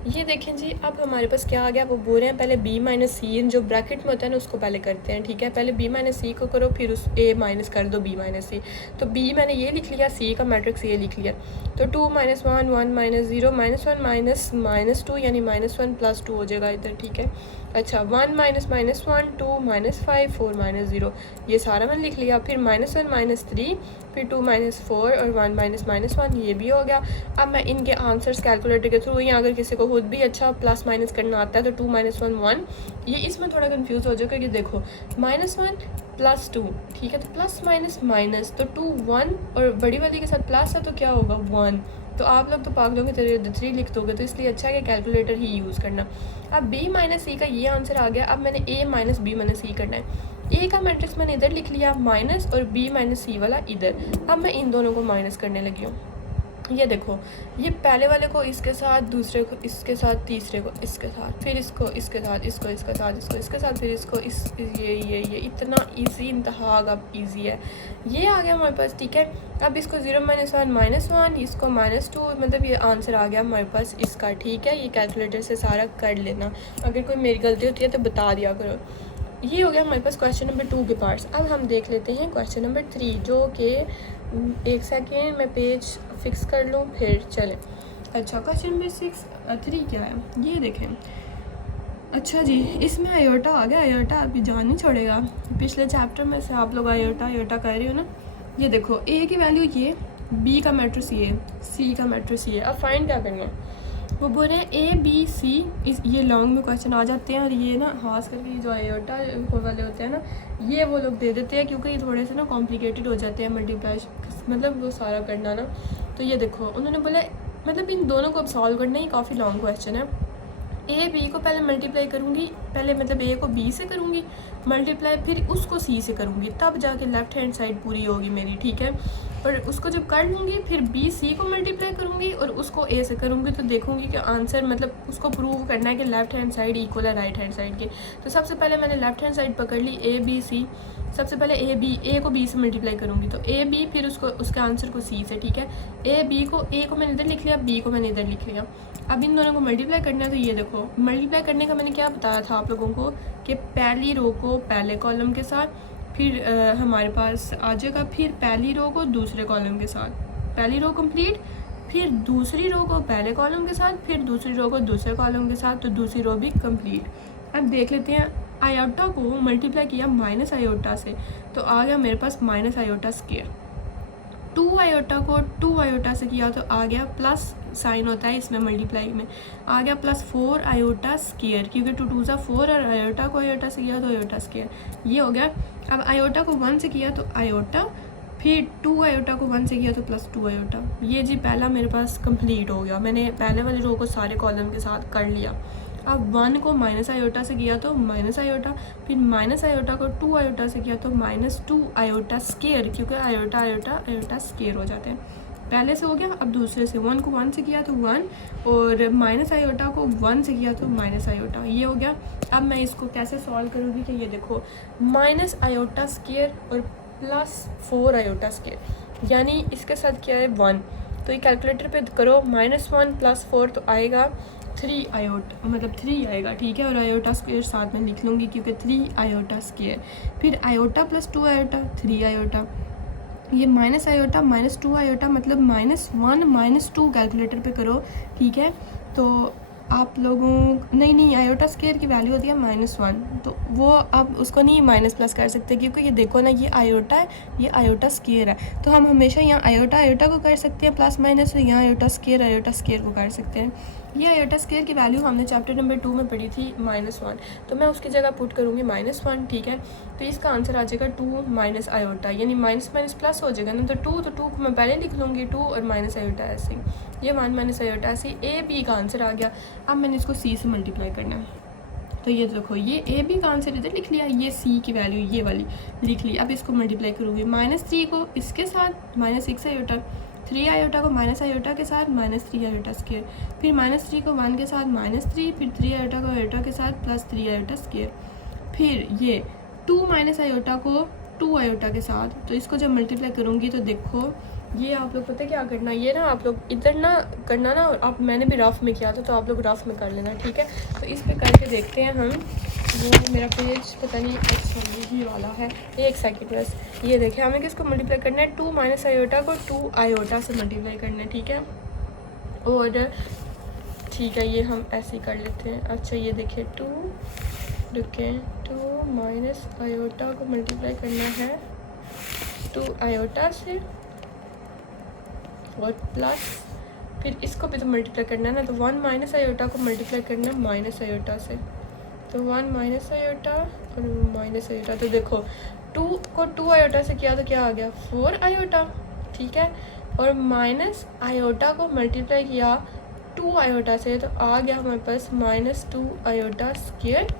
ये देखें जी, अब हमारे पास क्या आ गया, वो बोल रहे हैं पहले b माइनस सी जो ब्रैकेट में होता है ना उसको पहले करते हैं, ठीक है। पहले b माइनस सी को करो, फिर उस a माइनस कर दो b माइनस सी, तो b मैंने ये लिख लिया, c का मैट्रिक्स ये लिख लिया, तो 2 -1 1 -0 -1 -2 यानी -1 + 2 हो जाएगा इधर, ठीक है। अच्छा 1 -1 2 -5 4 -0, ये सारा मैंने लिख लिया, फिर -1 -3, फिर 2 -4 और 1 -1 ये भी हो गया। अब मैं इनके आंसर्स कैलकुलेटर के थ्रू, या अगर किसी को खुद भी अच्छा प्लस माइनस करना आता है तो 2 -1 1, ये इसमें थोड़ा कंफ्यूज हो जाए क्योंकि देखो -1 + 2, ठीक है, तो प्लस माइनस माइनस, तो 2 1 और बड़ी वाली के साथ प्लस है तो क्या होगा 1, तो आप लोग तो पागलों की तरह 3 लिख दोगे, तो इसलिए अच्छा है कि कैलकुलेटर ही यूज़ करना। अब b माइनस सी का ये आंसर आ गया। अब मैंने a माइनस बी माइनस सी करना है, a का मैट्रिक्स मैंने इधर लिख लिया माइनस और b माइनस सी वाला इधर। अब मैं इन दोनों को माइनस करने लगी हूँ, ये देखो, ये पहले वाले को इसके साथ, दूसरे को इसके साथ, तीसरे को इसके साथ, फिर इसको इसके साथ, इसको इसके साथ, इसको इसके साथ, फिर इसको ये इतना इजी, इंतहा का इजी है। ये आ गया हमारे पास, ठीक है। अब इसको 0 -1 -1, इसको -2, मतलब ये आंसर आ गया हमारे पास इसका, ठीक है। ये कैलकुलेटर से सारा कर लेना, अगर कोई मेरी गलती होती है तो बता दिया करो। ये हो गया हमारे पास क्वेश्चन नंबर 2 के पार्ट्स। अब हम देख लेते हैं क्वेश्चन नंबर 3, जो कि 1 सेकेंड मैं पेज फिक्स कर लूँ फिर चलें। अच्छा क्वेश्चन नंबर 3 क्या है, ये देखें। अच्छा जी, इसमें आयोटा आ गया, आयोटा अभी जान नहीं छोड़ेगा, पिछले चैप्टर में से आप लोग आयोटा कर रहे हो ना। ये देखो a की वैल्यू ये, b का मैट्रिक्स ये, c का मैट्रिक्स ये। अब फाइंड क्या करना है, वो बोल रहे हैं a b c, इस ये लॉन्ग में क्वेश्चन आ जाते हैं, और ये ना खास करके जो आयोटा वाले होते हैं ना, ये वो लोग दे देते हैं क्योंकि ये थोड़े से ना कॉम्प्लिकेटेड हो जाते हैं मल्टीप्लाई, मतलब वो सारा करना ना। तो ये देखो उन्होंने बोला, मतलब इन दोनों को अब सॉल्व करना ही काफ़ी लॉन्ग क्वेश्चन है। a b को पहले मल्टीप्लाई करूँगी, पहले मतलब a को b से करूँगी मल्टीप्लाई, फिर उसको c से करूँगी, तब जाके लेफ्ट हैंड साइड पूरी होगी मेरी, ठीक है। और उसको जब कर लूँगी फिर b c को मल्टीप्लाई करूँगी और उसको a से करूँगी, तो देखूँगी कि आंसर, मतलब उसको प्रूव करना है कि लेफ्ट हैंड साइड इक्वल है राइट हैंड साइड के। तो सबसे पहले मैंने लेफ्ट हैंड साइड पकड़ ली a b c, सबसे पहले a को b से मल्टीप्लाई करूँगी, तो a b, फिर उसको उसके आंसर को c से, ठीक है। a को मैंने इधर लिख लिया, b को मैंने इधर लिख लिया। अब इन दोनों को मल्टीप्लाई करना है, तो ये देखो मल्टीप्लाई करने का मैंने क्या बताया था आप लोगों को कि पहली रो को पहले कॉलम के साथ, फिर हमारे पास आ जाएगा, फिर पहली रो को दूसरे कॉलम के साथ, पहली रो कंप्लीट, फिर दूसरी रो को पहले कॉलम के साथ, फिर दूसरी रो को दूसरे कॉलम के साथ, तो दूसरी रो भी कंप्लीट। अब देख लेते हैं, आयोटा को मल्टीप्लाई किया माइनस आयोटा से, तो आ गया मेरे पास माइनस आयोटा स्क्वायर। 2 आयोटा को 2 आयोटा से किया तो आ गया प्लस साइन होता है इसमें मल्टीप्लाई में, आ गया +4 आयोटा स्क्वायर, क्योंकि 2 2 सा 4 और आयोटा को आयोटा से किया तो आयोटा स्क्वायर, ये हो गया। अब आयोटा को 1 से किया तो आयोटा, फिर 2 आयोटा को 1 से किया तो +2 आयोटा। ये जी पहला मेरे पास कंप्लीट हो गया, मैंने पहले वाली रो को सारे कॉलम के साथ कर लिया। अब 1 को माइनस आयोटा से किया तो माइनस आयोटा, फिर माइनस आयोटा को 2 आयोटा से किया तो -2 आयोटा स्केयर, क्योंकि आयोटा आयोटा आयोटा स्केयर हो जाते हैं। पहले से हो गया। अब दूसरे से 1 को 1 से किया तो 1, और माइनस आयोटा को 1 से किया तो माइनस आयोटा, ये हो गया। अब मैं इसको कैसे सॉल्व करूँगी कि ये देखो माइनस आयोटा स्केयर और +4 आयोटा स्केयर, यानी इसके साथ क्या है 1, तो ये कैलकुलेटर पे करो -1 +4 तो आएगा 3 आयोटा, मतलब 3 आएगा, ठीक है। और आयोटा स्क्वायर साथ में लिख लूँगी क्योंकि 3 आयोटा स्क्वायर, फिर आयोटा +2 आयोटा 3 आयोटा, ये माइनस आयोटा -2 आयोटा, मतलब -1 -2 कैलकुलेटर पे करो, ठीक है। तो आप लोगों नहीं आयोटा स्क्वायर की वैल्यू होती है -1, तो वो आप उसको नहीं माइनस प्लस कर सकते, क्योंकि ये देखो ना ये आयोटा है, ये आयोटा स्क्वायर है, तो हम हमेशा यहाँ आयोटा आयोटा को कर सकते हैं प्लस माइनस, और यहाँ आयोटा स्क्वायर को कर सकते हैं। ये आयोटा स्क्वायर की वैल्यू हमने चैप्टर नंबर 2 में पढ़ी थी -1, तो मैं उसकी जगह पुट करूँगी -1, ठीक है। तो इसका आंसर आ जाएगा 2 माइनस आयोटा, यानी माइनस माइनस प्लस हो जाएगा ना, तो 2 को मैं पहले लिख लूँगी 2 और माइनस आयोटा ऐसे ही, ये 1 माइनस आयोटा ऐसे ही। ए बी का आंसर आ गया। अब मैंने इसको सी से मल्टीप्लाई करना है, तो ये देखो ये ए बी का आंसर इधर लिख लिया, ये सी की वैल्यू ये वाली लिख ली। अब इसको मल्टीप्लाई करूँगी -3 को इसके साथ -6 आयोटा, 3 आयोटा को माइनस आयोटा के साथ -3 आयोटा स्क्वायर, फिर -3 को 1 के साथ -3, फिर 3 आयोटा को आयोटा के साथ +3 आयोटा स्क्वायर, फिर ये 2 माइनस आयोटा को 2 आयोटा के साथ। तो इसको जब मल्टीप्लाई करूँगी तो देखो ये आप लोग पता है क्या करना, ये ना आप लोग इधर ना करना ना, आप मैंने भी रफ में किया था तो आप लोग रफ में कर लेना, ठीक है। तो इस पे करके देखते हैं हम, वो मेरा पेज पता नहीं ये वाला है, एक सेकंड बस। ये देखें हमें किसको मल्टीप्लाई करना है, 2 माइनस आयोटा को 2 आयोटा से मल्टीप्लाई करना है, ठीक है। और ठीक है ये हम ऐसे ही कर लेते हैं। अच्छा ये देखिए 2 माइनस आयोटा को मल्टीप्लाई करना है 2 आयोटा से, और प्लस फिर इसको भी तो मल्टीप्लाई करना है ना, तो 1 माइनस आयोटा को मल्टीप्लाई करना है माइनस आयोटा से, तो 1 माइनस आयोटा और माइनस आयोटा। तो देखो 2 को 2 आयोटा से किया तो क्या आ गया 4 आयोटा, ठीक है। और माइनस आयोटा को मल्टीप्लाई किया 2 आयोटा से, तो आ गया हमारे पास -2 आयोटा स्क्वायर,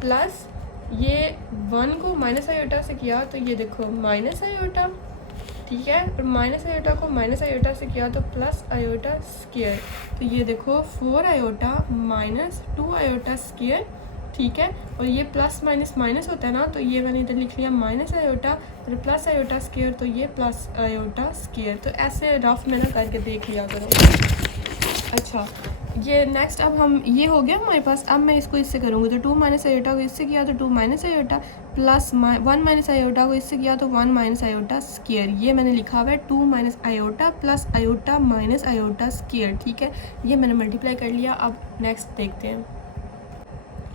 प्लस ये 1 को माइनस आयोटा से किया तो ये देखो माइनस आयोटा, ठीक है। और माइनस आयोटा को माइनस आयोटा से किया तो प्लस आयोटा स्क्वायर, तो ये देखो 4 आयोटा -2 आयोटा स्क्वायर, ठीक है। और ये प्लस माइनस माइनस होता है ना, तो ये मैंने इधर लिख लिया माइनस आयोटा और प्लस आयोटा स्क्वायर, तो ये प्लस आयोटा स्क्वायर। तो ऐसे रफ में ना करके देख लिया करो। अच्छा ये नेक्स्ट, अब हम ये हो गया हमारे पास। अब मैं इसको इससे करूँगी तो 2 माइनस आयोटा को इससे किया तो 2 minus iota, plus 1 minus iota को इससे किया तो 1 माइनस आयोटा स्क्वायर। ये मैंने लिखा हुआ है 2 minus iota plus iota minus iota square, ठीक है। ये मैंने मल्टीप्लाई कर लिया। अब नेक्स्ट देखते हैं।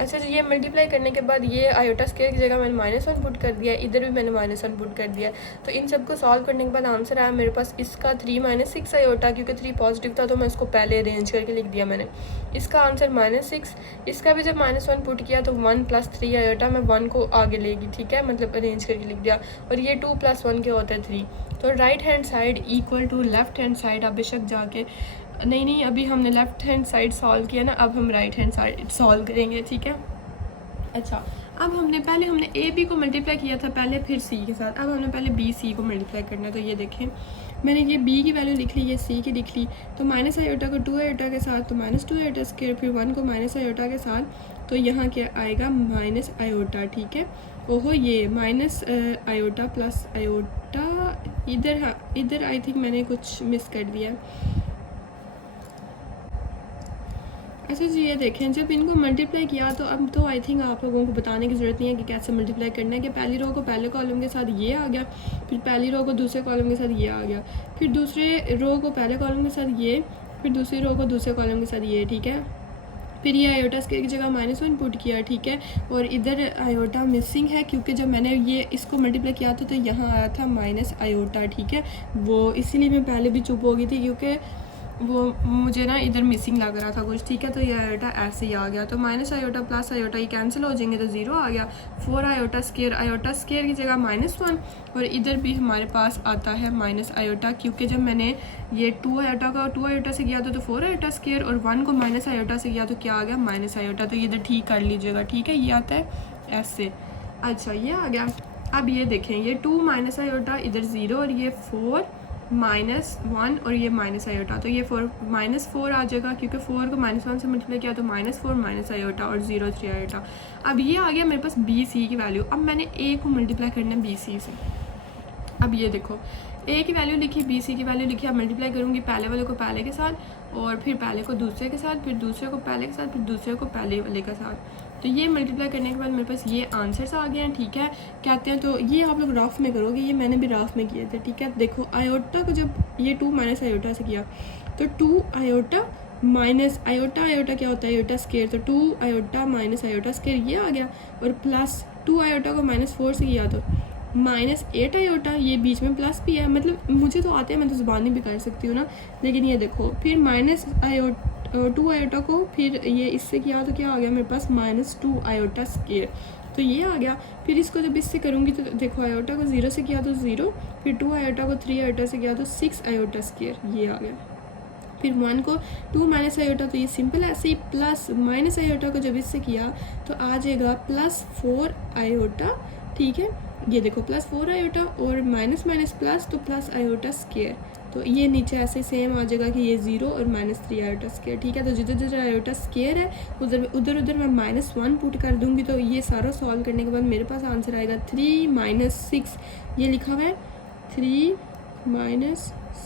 अच्छा जी, ये मल्टीप्लाई करने के बाद ये आयोटा स्क्वायर की जगह मैंने -1 पुट कर दिया, इधर भी मैंने -1 पुट कर दिया। तो इन सबको सॉल्व करने के बाद आंसर आया मेरे पास इसका 3 - 6 आयोटा, क्योंकि 3 पॉजिटिव था तो मैं इसको पहले अरेंज करके लिख दिया मैंने। इसका आंसर -6, इसका भी जब -1 पुट किया तो 1 + 3 आयोटा, मैं 1 को आगे लेगी, ठीक है, मतलब अरेंज करके लिख दिया। और ये 2 + 1 के होते हैं 3, तो right hand side equal to left hand side. आप बेशक जाके नहीं अभी हमने लेफ्ट हैंड साइड सॉल्व किया ना, अब हम राइट हैंड साइड सॉल्व करेंगे, ठीक है। अच्छा अब हमने ए बी को मल्टीप्लाई किया था पहले, फिर सी के साथ। अब हमने पहले बी सी को मल्टीप्लाई करना है। तो ये देखें मैंने ये बी की वैल्यू लिख ली, ये सी की लिख ली। तो माइनस आयोटा को 2 आयोटा के साथ तो -2 आयोटा स्क्वायर, फिर 1 को माइनस आयोटा के साथ, तो यहाँ क्या आएगा माइनस आयोटा, ठीक है। ओहो ये माइनस आयोटा प्लस आयोटा, इधर आई थिंक मैंने कुछ मिस कर दिया। अच्छा जी ये देखें, जब इनको मल्टीप्लाई किया तो अब तो आई थिंक आप लोगों को बताने की ज़रूरत नहीं है कि कैसे मल्टीप्लाई करना है। कि पहली रो को पहले कॉलम के साथ ये आ गया, फिर पहली रो को दूसरे कॉलम के साथ ये आ गया, फिर दूसरे रो को पहले कॉलम के साथ ये, फिर दूसरी रो को दूसरे कॉलम के साथ ये, ठीक है। फिर ये आयोटा स्क्वायर की जगह -1 पुट किया, ठीक है। और इधर आयोटा मिसिंग है क्योंकि जब मैंने ये इसको मल्टीप्लाई किया था तो यहाँ आया था माइनस आयोटा, ठीक है। वो इसीलिए मैं पहले भी चुप हो गई थी, क्योंकि वो मुझे ना इधर मिसिंग लग रहा था कुछ, ठीक है। तो ये आयोटा ऐसे ही आ गया, तो माइनस आयोटा प्लस आयोटा ये कैंसिल हो जाएंगे, तो ज़ीरो आ गया। 4 आयोटा स्केयर की जगह -1, और इधर भी हमारे पास आता है माइनस आयोटा, क्योंकि जब मैंने ये 2 आयोटा से किया था तो 4 आयोटा स्केयर, और 1 को माइनस आयोटा से किया तो क्या आ गया, माइनस आयोटा। तो ये इधर ठीक कर लीजिएगा, ठीक है। ये आता है ऐसे। अच्छा, ये आ गया। अब ये देखें, ये 2 माइनस आयोटा, इधर 0, और ये 4 -1, और ये माइनस आयोटा, तो ये -4 आ जाएगा, क्योंकि 4 को -1 से मल्टीप्लाई किया तो -4 माइनस आयोटा और 0 3 आयोटा। अब ये आ गया मेरे पास बी सी की वैल्यू। अब मैंने ए को मल्टीप्लाई करना है बी सी से। अब ये देखो, ए की वैल्यू लिखी, बी सी की वैल्यू लिखी। अब मल्टीप्लाई करूँगी पहले वाले को पहले के साथ, और फिर पहले को दूसरे के साथ, फिर दूसरे को पहले के साथ, फिर दूसरे को पहले वाले के साथ। तो ये मल्टीप्लाई करने के बाद मेरे पास ये आंसर्स आ गए हैं, ठीक है। कहते हैं तो ये आप लोग राफ में करोगे, ये मैंने भी राफ में किए थे, ठीक है। देखो आयोटा को जब ये 2 माइनस आयोटा से किया तो 2 आयोटा माइनस आयोटा, आयोटा क्या होता है, आयोटा स्केयर, तो 2 आयोटा माइनस आयोटा स्केयर ये आ गया, और प्लस 2 आयोटा को -4 से किया तो -8 आयोटा, ये बीच में प्लस भी है। मतलब मुझे तो आते हैं, मैं तो ज़ुबानी भी कर सकती हूँ ना, लेकिन ये देखो फिर -2 आयोटा को फिर ये इससे किया तो क्या आ गया मेरे पास, -2 आयोटा स्केयर, तो ये आ गया। फिर इसको जब इससे करूँगी तो देखो आयोटा को 0 से किया तो 0, फिर 2 आयोटा को 3 आयोटा से किया तो 6 आयोटा स्केयर, ये आ गया। फिर 1 को 2 माइनस आयोटा, तो ये सिंपल ऐसे ही, प्लस माइनस आयोटा को जब इससे किया तो आ जाएगा +4 आयोटा, ठीक है। ये देखो +4 आयोटा और माइनस प्लस, तो प्लस आयोटा स्केयर, तो ये नीचे ऐसे सेम आ जाएगा कि ये 0 और -3 आयोटा स्केयर, ठीक है। तो जिधर जिधर आयोटा स्केयर है उधर मैं -1 पुट कर दूंगी, तो ये सारा सॉल्व करने के बाद मेरे पास आंसर आएगा 3 - 6, ये लिखा हुआ है 3 -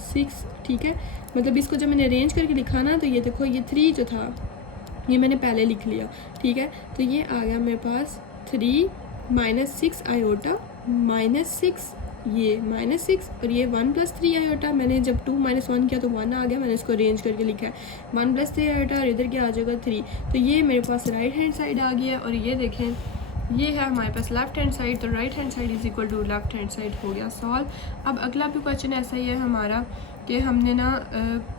6, ठीक है। मतलब इसको जब मैंने अरेंज करके लिखा ना, तो ये देखो ये 3 जो था ये मैंने पहले लिख लिया, ठीक है। तो ये आ गया मेरे पास 3 - 6 आयोटा -6, ये -6, और ये 1 + 3 आयोटा। मैंने जब 2 - 1 किया तो 1 आ गया, मैंने इसको अरेंज करके लिखा है 1 + 3 आयोटा, और इधर क्या आ जाएगा 3। तो ये मेरे पास राइट हैंड साइड आ गया, और ये देखें ये है हमारे पास लेफ्ट हैंड साइड, तो right hand side is equal to left hand side हो गया सॉल्व। अब अगला भी क्वेश्चन ऐसा ही है हमारा कि हमने ना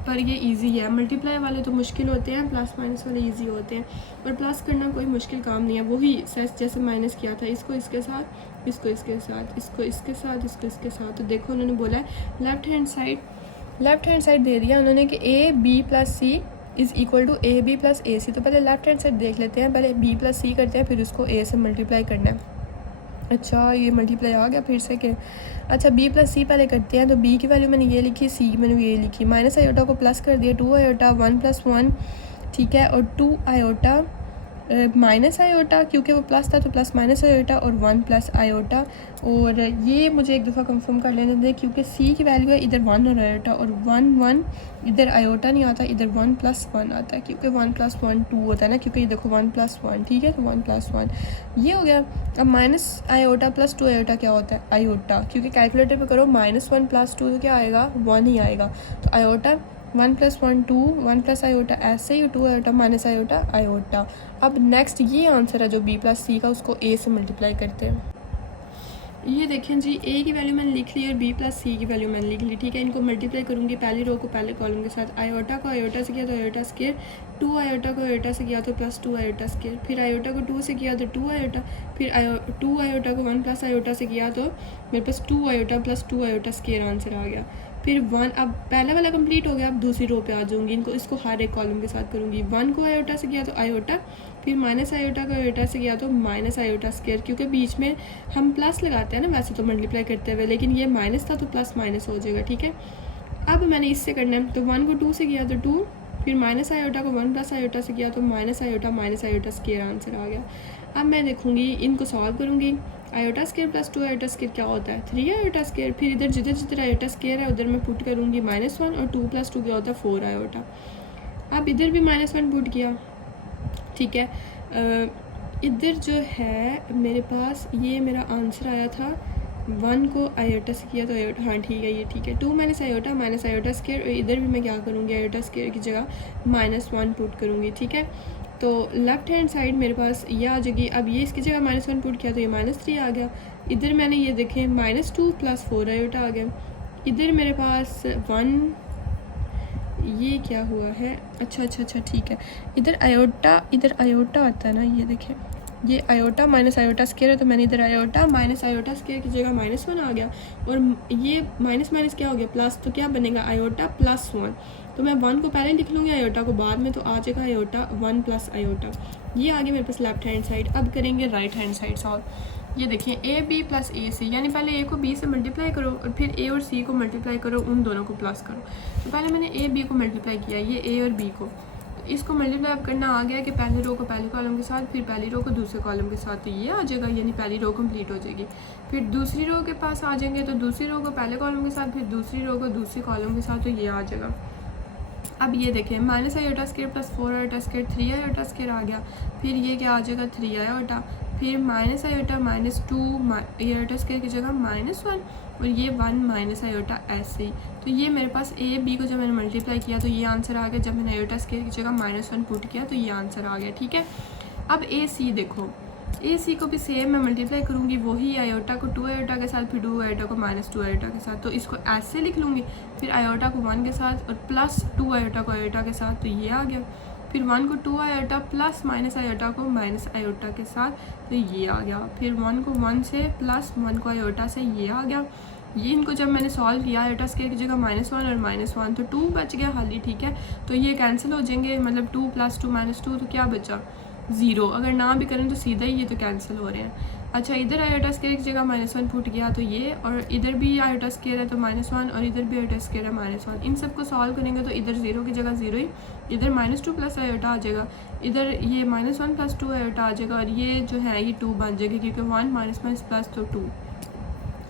पर ये इजी है, मल्टीप्लाई वाले तो मुश्किल होते हैं, प्लस माइनस वाले इजी होते हैं, और प्लस करना कोई मुश्किल काम नहीं है। वही सेस जैसे माइनस किया था, इसको इसके साथ, इसको इसके साथ, इसको इसके साथ, इसको इसके साथ। तो देखो उन्होंने बोला है लेफ्ट हैंड साइड दे दिया उन्होंने कि AB + C is equal to AB + AC। तो पहले लेफ्ट हैंड साइड देख लेते हैं, पहले B + C करते हैं, फिर उसको A से मल्टीप्लाई करना है। अच्छा ये मल्टीप्लाई आ गया फिर से कि अच्छा B + C पहले करते हैं। तो B की वैल्यू मैंने ये लिखी, C की मैंने ये लिखी, माइनस आयोटा को प्लस कर दिया, 2 आयोटा 1 + 1, ठीक है, और 2 आयोटा माइनस आयोटा, क्योंकि वो प्लस था तो प्लस माइनस आयोटा, और 1 + आयोटा। और ये मुझे एक दफ़ा कंफर्म कर लेने दें, क्योंकि C की वैल्यू है इधर 1 और आयोटा, और 1 1 इधर आयोटा नहीं आता, इधर 1 + 1 आता है, क्योंकि 1 + 1 2 होता है ना, क्योंकि ये देखो 1 + 1, ठीक है, तो 1 + 1 ये हो गया। अब माइनस आयोटा + 2 आयोटा क्या होता है, आयोटा, क्योंकि कैलकुलेटर पे करो -1 + 2 तो क्या आएगा, 1 ही आएगा। तो आयोटा 1 + 1 2, 1 + आयोटा ऐसे ही, 2 आयोटा माइनस आयोटा आयोटा। अब नेक्स्ट ये आंसर है जो B + C का, उसको A से मल्टीप्लाई करते हैं। ये देखें जी, A की वैल्यू मैंने लिख ली और B + C की वैल्यू मैंने लिख ली, ठीक है। इनको मल्टीप्लाई करूँगी, पहली रो को पहले कॉलम के साथ, आयोटा को आयोटा से किया तो आयोटा स्केयर, 2 आयोटा को आयोटा से किया तो +2 आयोटा स्केयर, फिर आयोटा को 2 से किया तो 2 आयोटा, फिर 2 आयोटा को 1 + आयोटा से किया तो मेरे पास 2 आयोटा + 2 आयोटा स्केयर आंसर आ गया। फिर 1, अब पहला वाला कंप्लीट हो गया, अब दूसरी रो पे आ जाऊँगी, इसको हर एक कॉलम के साथ करूँगी। 1 को आयोटा से किया तो आयोटा, फिर माइनस आयोटा को आयोटा से किया तो माइनस आयोटा स्केयर, क्योंकि बीच में हम प्लस लगाते हैं ना वैसे तो मल्टीप्लाई करते हुए, लेकिन ये माइनस था तो प्लस माइनस हो जाएगा, ठीक है। अब मैंने इससे करना है, तो 1 को 2 से किया तो 2, फिर माइनस आयोटा को 1 + आयोटा से किया तो माइनस आयोटा स्केयर आंसर आ गया। अब मैं देखूँगी, इनको सॉल्व करूँगी, आयोटा स्केयर + 2 आयोटा स्केयर क्या होता है, 3 आयोटा स्केयर। फिर इधर जिधर जिधर आयोटा स्केयर है उधर मैं पुट करूँगी -1, और 2 + 2 क्या होता है 4 आयोटा। अब इधर भी -1 पुट किया, ठीक है। इधर जो है मेरे पास ये मेरा आंसर आया था, 1 को आयोटा से किया तो आयोटा, हाँ ठीक है, ये ठीक है। 2 - आयोटा माइनस आयोटा स्केयर, और इधर भी मैं क्या करूँगी, आयोटा स्केयर की जगह -1 पुट करूँगी, ठीक है। तो लेफ्ट हैंड साइड मेरे पास ये आ जाएगी। अब ये इसकी जगह -1 पुट किया तो ये -3 आ गया। इधर मैंने ये देखें -2 + 4 आयोटा आ गया। इधर मेरे पास 1, ये क्या हुआ है, अच्छा ठीक है, इधर आयोटा आता है ना, ये देखें ये आयोटा माइनस आयोटा स्केयर है, तो मैंने इधर आयोटा माइनस आयोटा स्केयर की जगह -1 आ गया, और ये माइनस माइनस क्या हो गया प्लस, तो क्या बनेगा आयोटा +1, तो मैं 1 को पहले लिख लूँगी आयोटा को बाद में, तो आ जाएगा आयोटा 1 + आयोटा। ये आ गया मेरे पास लेफ्ट हैंड साइड। अब करेंगे राइट हैंड साइड सॉल्व। ये देखिए AB + AC, यानी पहले A को B से मल्टीप्लाई करो और फिर A और C को मल्टीप्लाई करो, उन दोनों को प्लस करो। तो पहले मैंने A B को मल्टीप्लाई किया, ये A और B को, इसको मल्टीप्लाई अब करना आ गया कि पहले रो को पहले कॉलम के साथ, फिर पहली रो को दूसरे कॉलम के साथ, तो ये आ जाएगा, यानी पहली रो कंप्लीट हो जाएगी। फिर दूसरी रो के पास आ जाएंगे, तो दूसरी रो को पहले कॉलम के साथ, फिर दूसरी रो को दूसरी कॉलम के साथ, तो ये आ जाएगा। अब ये देखें minus iota square + 4 iota square 3 iota square आ गया, फिर ये क्या आ जाएगा 3 आयोटा, फिर माइनस आयोटा -2 आयोटा स्केयर की जगह -1, और ये 1 माइनस आयोटा ऐसे ही। तो ये मेरे पास A B को जब मैंने मल्टीप्लाई किया तो ये आंसर आ गया, जब मैंने आयोटा स्केयर की जगह -1 पुट किया तो ये आंसर आ गया, ठीक है। अब AC देखो, AC को भी सेम मैं मल्टीप्लाई करूँगी, वही आयोटा को 2 आयोटा के साथ, फिर 2 आयोटा को -2 आयोटा के साथ, तो इसको ऐसे लिख लूँगी, फिर आयोटा को 1 के साथ और +2 आयोटा को आयोटा के साथ, तो ये आ गया। फिर 1 को 2 आयोटा प्लस माइनस आयोटा को माइनस आयोटा के साथ, तो ये आ गया। फिर 1 को 1 से प्लस 1 को आयोटा से, ये आ गया। ये इनको जब मैंने सॉल्व किया आयोटा स्केयर की जगह -1 और -1, तो 2 बच गया खाली, ठीक है। तो ये कैंसिल हो जाएंगे, मतलब 2 + 2 -2, तो क्या बचा 0। अगर ना भी करें तो सीधा ही ये तो कैंसिल हो रहे हैं। अच्छा, इधर आयोटा स्केयर की जगह -1 पुट किया तो ये, और इधर भी आयोटा स्केयर है तो -1, और इधर भी आयोटा स्केयर है -1। इन सबको सॉल्व करेंगे तो इधर 0 की जगह 0 ही, इधर -2 + आयोटा आ जाएगा, इधर ये -1 + 2 आयोटा आ जाएगा, और ये जो है ये 2 बन जाएगी, क्योंकि 1 - प्लस तो 2।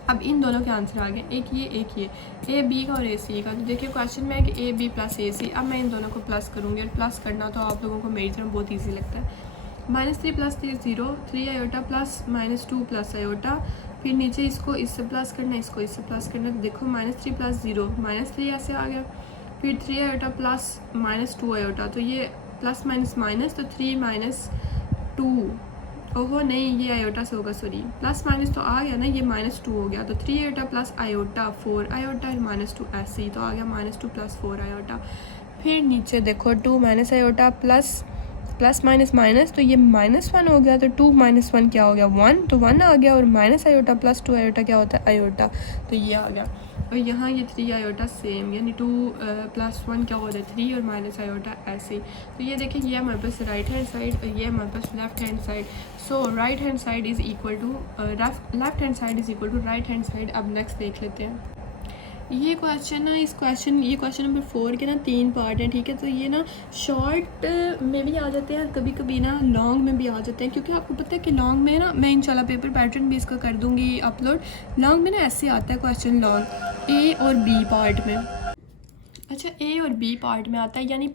अब इन दोनों के आंसर आ गए, एक ये A B का और A C का। तो देखिए क्वेश्चन में है कि A B + A C। अब मैं इन दोनों को प्लस करूँगी, और प्लस करना तो आप लोगों को मेरी तरफ बहुत ईजी लगता है। -3 + 3 0, 3 आयोटा प्लस -2 + आयोटा, फिर नीचे इसको इससे प्लस करना, इसको इससे प्लस करना, तो देखो -3 + 0 -3 ऐसे आ गया, फिर 3 आयोटा प्लस -2 आयोटा, तो ये प्लस माइनस माइनस, तो 3 - 2, ओहो नहीं ये आयोटा से होगा, सॉरी प्लस माइनस तो आ गया ना, ये -2 हो गया, तो 3 आयोटा प्लस आयोटा 4 आयोटा -2 ऐसे ही, तो आ गया -2 + 4 आयोटा। फिर नीचे देखो 2 minus iota plus minus minus, तो ये -1 हो गया, तो 2 - 1 क्या हो गया 1, तो 1 आ गया, और माइनस आयोटा प्लस 2 आयोटा क्या होता है आयोटा, तो ये आ गया। और यहाँ ये 3 आयोटा सेम, यानी 2 + 1 क्या होता है 3, और माइनस आयोटा ऐसे ही। तो ये देखिए ये हमारे पास राइट हैंड साइड और ये हमारे पास left hand side. So right hand side is equal to left hand side is equal to right hand side. अब नेक्स्ट देख लेते हैं ये क्वेश्चन ना, ये क्वेश्चन नंबर 4 के ना 3 पार्ट हैं, ठीक है। तो ये ना शॉर्ट में भी आ जाते हैं, कभी कभी ना लॉन्ग में भी आ जाते हैं, क्योंकि आपको पता है कि लॉन्ग में ना मैं इंशाल्लाह पेपर पैटर्न भी इसका कर दूंगी अपलोड। लॉन्ग में ना ऐसे आता है क्वेश्चन लॉन्ग A और B पार्ट में। अच्छा, A और B पार्ट में आता है, यानी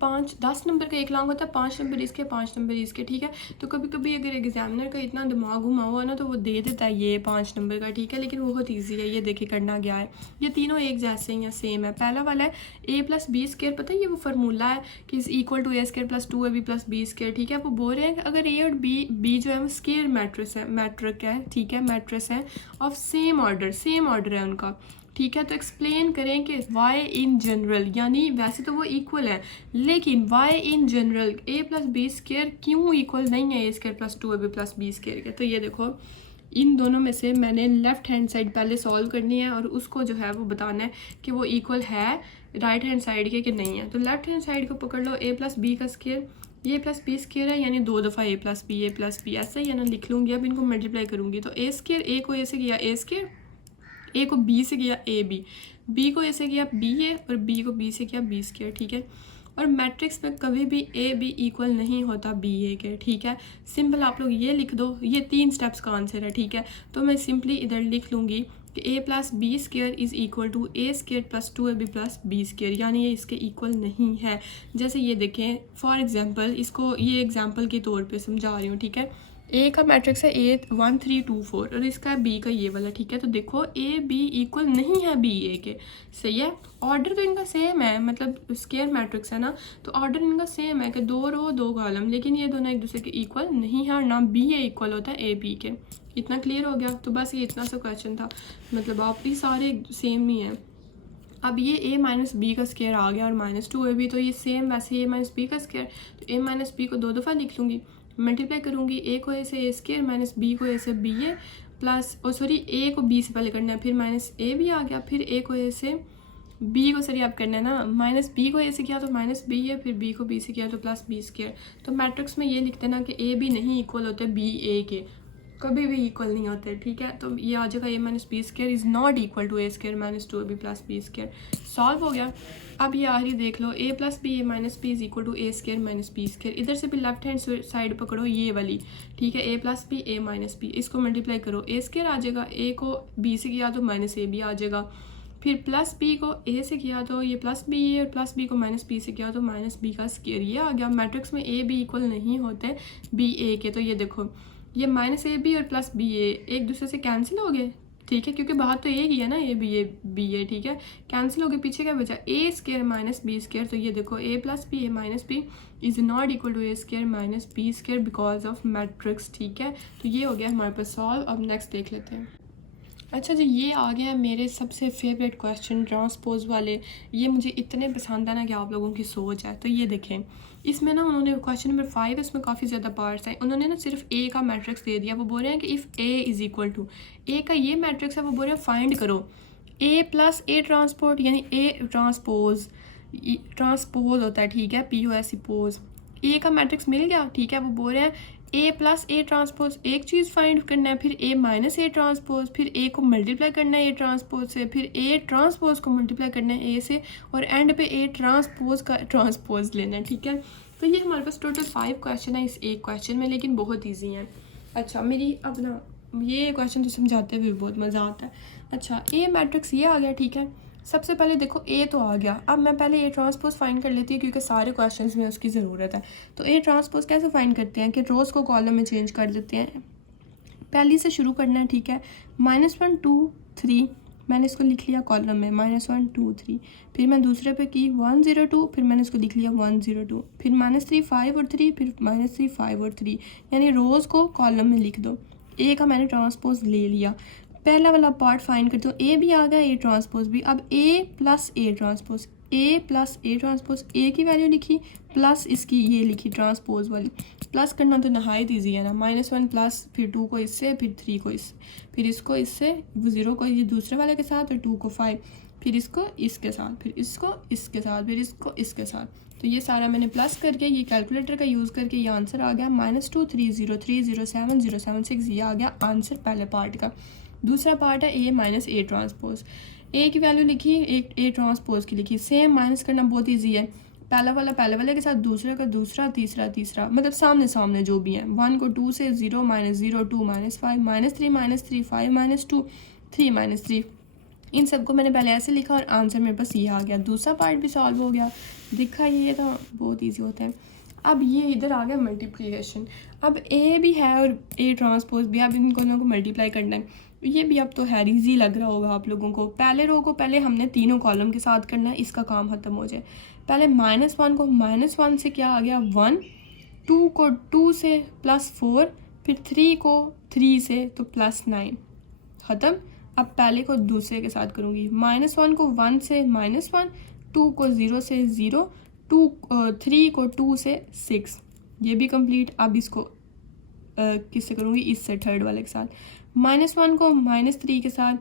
10 नंबर का एक लॉन्ग होता है, 5 नंबर इसके 5 नंबर इसके, ठीक है। तो कभी कभी अगर एग्जामिनर का इतना दिमाग घुमा हुआ ना तो वो दे देता है ये 5 नंबर का, ठीक है, लेकिन वो बहुत ईजी है। ये देखिए करना क्या है, ये तीनों एक जैसे हैं या सेम है। पहला वाला है A + B स्केयर, पता है ये वो फार्मूला है कि = A square + 2AB + B square, ठीक है। वो बोल रहे हैं कि अगर A और B जो है वो स्केयर मैट्रिक है, ठीक है, मैट्रिक्स है ऑफ सेम ऑर्डर है उनका, ठीक है। तो एक्सप्लेन करें कि y इन जनरल, यानी वैसे तो वो इक्वल है, लेकिन y in general A + B square क्यों इक्वल नहीं है A square + 2AB + B square के। तो ये देखो इन दोनों में से मैंने लेफ़्ट हैंड साइड पहले सॉल्व करनी है, और उसको जो है वो बताना है कि वो इक्वल है राइट हैंड साइड के कि नहीं है। तो लेफ्ट हैंड साइड को पकड़ लो, A + B का स्केयर, ये + B स्केयर है, यानी 2 दफ़ा A + B ऐसा ही है ना, लिख लूँगी। अब इनको मल्टीप्लाई करूँगी, तो A स्केयर A को A से किया A स्केयर, A को B से किया AB, B को A से किया BA, और B को B से किया B स्केयर, ठीक है। और मैट्रिक्स में कभी भी AB इक्वल नहीं होता BA के, ठीक है। सिंपल आप लोग ये लिख दो, ये 3 स्टेप्स का आंसर है, ठीक है। तो मैं सिंपली इधर लिख लूँगी कि A + B square is equal to A square + 2AB + B square, यानी ये इसके इक्वल नहीं है। जैसे ये देखें फॉर एग्जांपल, इसको ये एग्जांपल के तौर पे समझा रही हूँ, ठीक है। A का मैट्रिक्स है A 1 3 2 4, और इसका है B का ये वाला, ठीक है। तो देखो A B इक्वल नहीं है B A के, सही है। ऑर्डर तो इनका सेम है, मतलब स्केयर मैट्रिक्स है ना, तो ऑर्डर इनका सेम है कि 2 रो 2 कॉलम, लेकिन ये दोनों एक दूसरे के इक्वल नहीं है, और ना B A इक्वल होता है A B के। इतना क्लियर हो गया। तो बस ये इतना सा क्वेश्चन था, मतलब आप भी सारे सेम ही हैं। अब ये a माइनस बी का स्केयर आ गया और माइनस 2ab, तो ये सेम वैसे a माइनस बी का स्केयर, तो a माइनस बी को 2 दफ़ा लिख लूँगी, मल्टीप्लाई करूँगी, a को a से a स्केयर माइनस b को a से b a प्लस a को b से पहले करना है, फिर माइनस a भी आ गया, फिर a को a से b को सॉरी आप करना है ना, माइनस b को a से किया तो माइनस b है, फिर b को b से किया तो प्लस b स्केयर। तो मैट्रिक्स में ये लिखते हैं ना कि a b नहीं इक्वल होते b a के, कभी भी इक्वल नहीं होते, ठीक है। तो ये आ जाएगा a minus b square is not equal to a square minus 2ab plus b square. Solve हो गया। अब ये आखिरी देख लो, a plus b a minus b is equal to a square minus b square. इधर से भी लेफ्ट हैंड साइड पकड़ो ये वाली, ठीक है, a plus b a minus b, इसको मल्टीप्लाई करो, a स्केयर आ जाएगा, a को b से किया तो माइनस a b आ जाएगा, फिर प्लस b को a से किया तो ये प्लस b है, और प्लस b को माइनस b से किया तो माइनस b का स्केयर। ये आ गया। मैट्रिक्स में a b इक्वल नहीं होते b a के, तो ये देखो ये माइनस ए बी और प्लस बी ए एक दूसरे से कैंसिल हो गए, ठीक है, क्योंकि बाहर तो एक ही है ना, ए बी ए, ठीक है, कैंसिल हो गए, पीछे क्या बचा, a square minus b square. तो ये देखो a plus b a minus b is not equal to a square minus b square because of matrix, ठीक है। तो ये हो गया हमारे पास सॉल्व। अब नेक्स्ट देख लेते हैं। अच्छा जी, ये आ गया मेरे सबसे फेवरेट क्वेश्चन ट्रांसपोज वाले, ये मुझे इतने पसंद है ना कि आप लोगों की सोच है। तो ये देखें, इसमें ना उन्होंने क्वेश्चन नंबर 5, इसमें काफ़ी ज़्यादा पार्ट्स हैं, उन्होंने ना सिर्फ ए का मैट्रिक्स दे दिया। वो बोल रहे हैं कि if A is equal to A का ये मैट्रिक्स है, वो बोल रहे हैं फाइंड करो ए प्लस ए ट्रांसपोर्ट, यानी ए ट्रांसपोज होता है, ठीक है, POS पोज, ए का मैट्रिक्स मिल गया, ठीक है। वो बोल रहे हैं ए प्लस ए ट्रांसपोज एक चीज़ फाइंड करना है, फिर ए माइनस ए ट्रांसपोज, फिर ए को मल्टीप्लाई करना है ए ट्रांसपोज से, फिर ए ट्रांसपोज को मल्टीप्लाई करना है ए से, और एंड पे ए ट्रांसपोज का ट्रांसपोज लेना है, ठीक है। तो ये हमारे पास टोटल 5 क्वेश्चन है इस एक क्वेश्चन में, लेकिन बहुत ईजी हैं। अच्छा, मेरी अब ना ये क्वेश्चन तो समझाते हुए बहुत मज़ा आता है। अच्छा, ए मैट्रिक्स ये आ गया, ठीक है। सबसे पहले देखो ए तो आ गया, अब मैं पहले ए ट्रांसपोज फाइंड कर लेती हूँ क्योंकि सारे क्वेश्चंस में उसकी ज़रूरत है। तो ए ट्रांसपोज कैसे फाइंड करते हैं कि रोज़ को कॉलम में चेंज कर देते हैं, पहली से शुरू करना है, ठीक है। -1 2 3 मैंने इसको लिख लिया कॉलम में, -1 2 3, फिर मैं दूसरे पे की 1 0 2, फिर मैंने इसको लिख लिया 1 0 2, फिर -3 5 और 3, फिर -3 5 और 3, यानी रोज़ को कॉलम में लिख दो। ए का मैंने ट्रांसपोज ले लिया, पहला वाला पार्ट फाइंड करते हो, ए भी आ गया, ए ट्रांसपोज भी। अब A plus A transpose, A plus A transpose, A की वैल्यू लिखी प्लस इसकी ये लिखी ट्रांसपोज वाली, प्लस करना तो नहायत ईजी है ना, -1 प्लस फिर 2 को इससे, फिर 3 को इससे, फिर इसको इससे, 0 को ये दूसरे वाले के साथ, और 2 को 5, फिर इसको इसके साथ, फिर इसको इसके साथ, फिर इसको इसके साथ। तो ये सारा मैंने प्लस करके ये कैलकुलेटर का यूज़ करके ये आंसर आ गया -2 3 0 3 0 7 0 7 6। ये आ गया आंसर पहले पार्ट का। दूसरा पार्ट है ए माइनस ए ट्रांसपोज, ए की वैल्यू लिखी, एक ए ट्रांसपोज की लिखी, सेम माइनस करना बहुत ईजी है, पहला वाला पहले वाले के साथ, दूसरे का दूसरा, तीसरा तीसरा, मतलब सामने सामने जो भी है। 1 को 2 से, 0 -0 2 -5 -3 5 -2 3 -3, इन सबको मैंने पहले ऐसे लिखा और आंसर मेरे पास ये आ गया। दूसरा पार्ट भी सॉल्व हो गया, दिखा, ये तो बहुत ईजी होता है। अब ये इधर आ गया मल्टीप्लिकेशन, अब ए भी है और ए ट्रांसपोज भी, अब इन दोनों को मल्टीप्लाई करना है। ये भी अब तो है, ईजी लग रहा होगा आप लोगों को। पहले रो को पहले हमने तीनों कॉलम के साथ करना है, इसका काम ख़त्म हो जाए। पहले -1 को -1 से क्या आ गया 1, 2 को 2 से +4, फिर 3 को 3 से तो +9, ख़त्म। अब पहले को दूसरे के साथ करूँगी, -1 को 1 से -1, 2 को 0 से 0, 3 को 2 से 6, ये भी कंप्लीट। अब इसको किससे करूँगी, इससे थर्ड वाले के साथ, -1 को -3 के साथ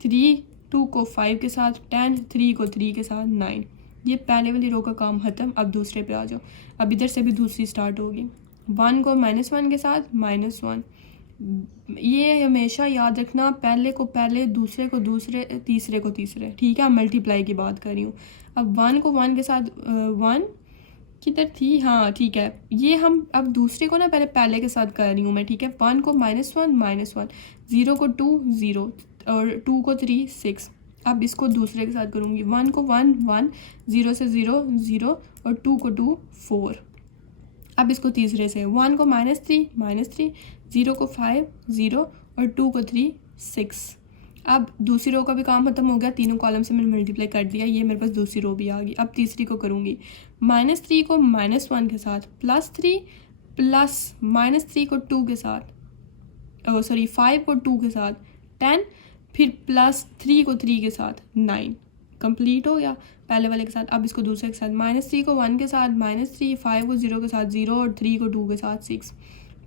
3, 2 को 5 के साथ 10, 3 को 3 के साथ 9। ये पहले वाली रो का काम ख़त्म। अब दूसरे पे आ जाओ, अब इधर से भी दूसरी स्टार्ट होगी। 1 को -1 के साथ -1, ये हमेशा याद रखना, पहले को पहले, दूसरे को दूसरे, तीसरे को तीसरे, ठीक है। मल्टीप्लाई की बात कर रही हूँ। अब 1 को 1 के साथ 1 किधर थी, हाँ ठीक है, ये हम अब दूसरे को ना पहले के साथ कर रही हूँ मैं, ठीक है। 1 को -1, 0 को 2 0, और 2 को 3 6। अब इसको दूसरे के साथ करूँगी, 1 को 1 1, 0 से 0 0, और 2 को 2 4। अब इसको तीसरे से, 1 को -3, 0 को 5 0, और 2 को 3 6। अब दूसरी रो का भी काम खत्म हो गया, तीनों कॉलम से मैंने मल्टीप्लाई कर दिया, ये मेरे पास दूसरी रो भी आ गई। अब तीसरी को करूँगी, -3 को -1 के साथ +3, प्लस -3 को 2 के साथ, 5 को 2 के साथ 10, फिर +3 को 3 के साथ 9, कंप्लीट हो गया पहले वाले के साथ। अब इसको दूसरे के साथ, -3 को 1 के साथ -3, 5 को 0 के साथ 0 और 3 को 2 के साथ 6।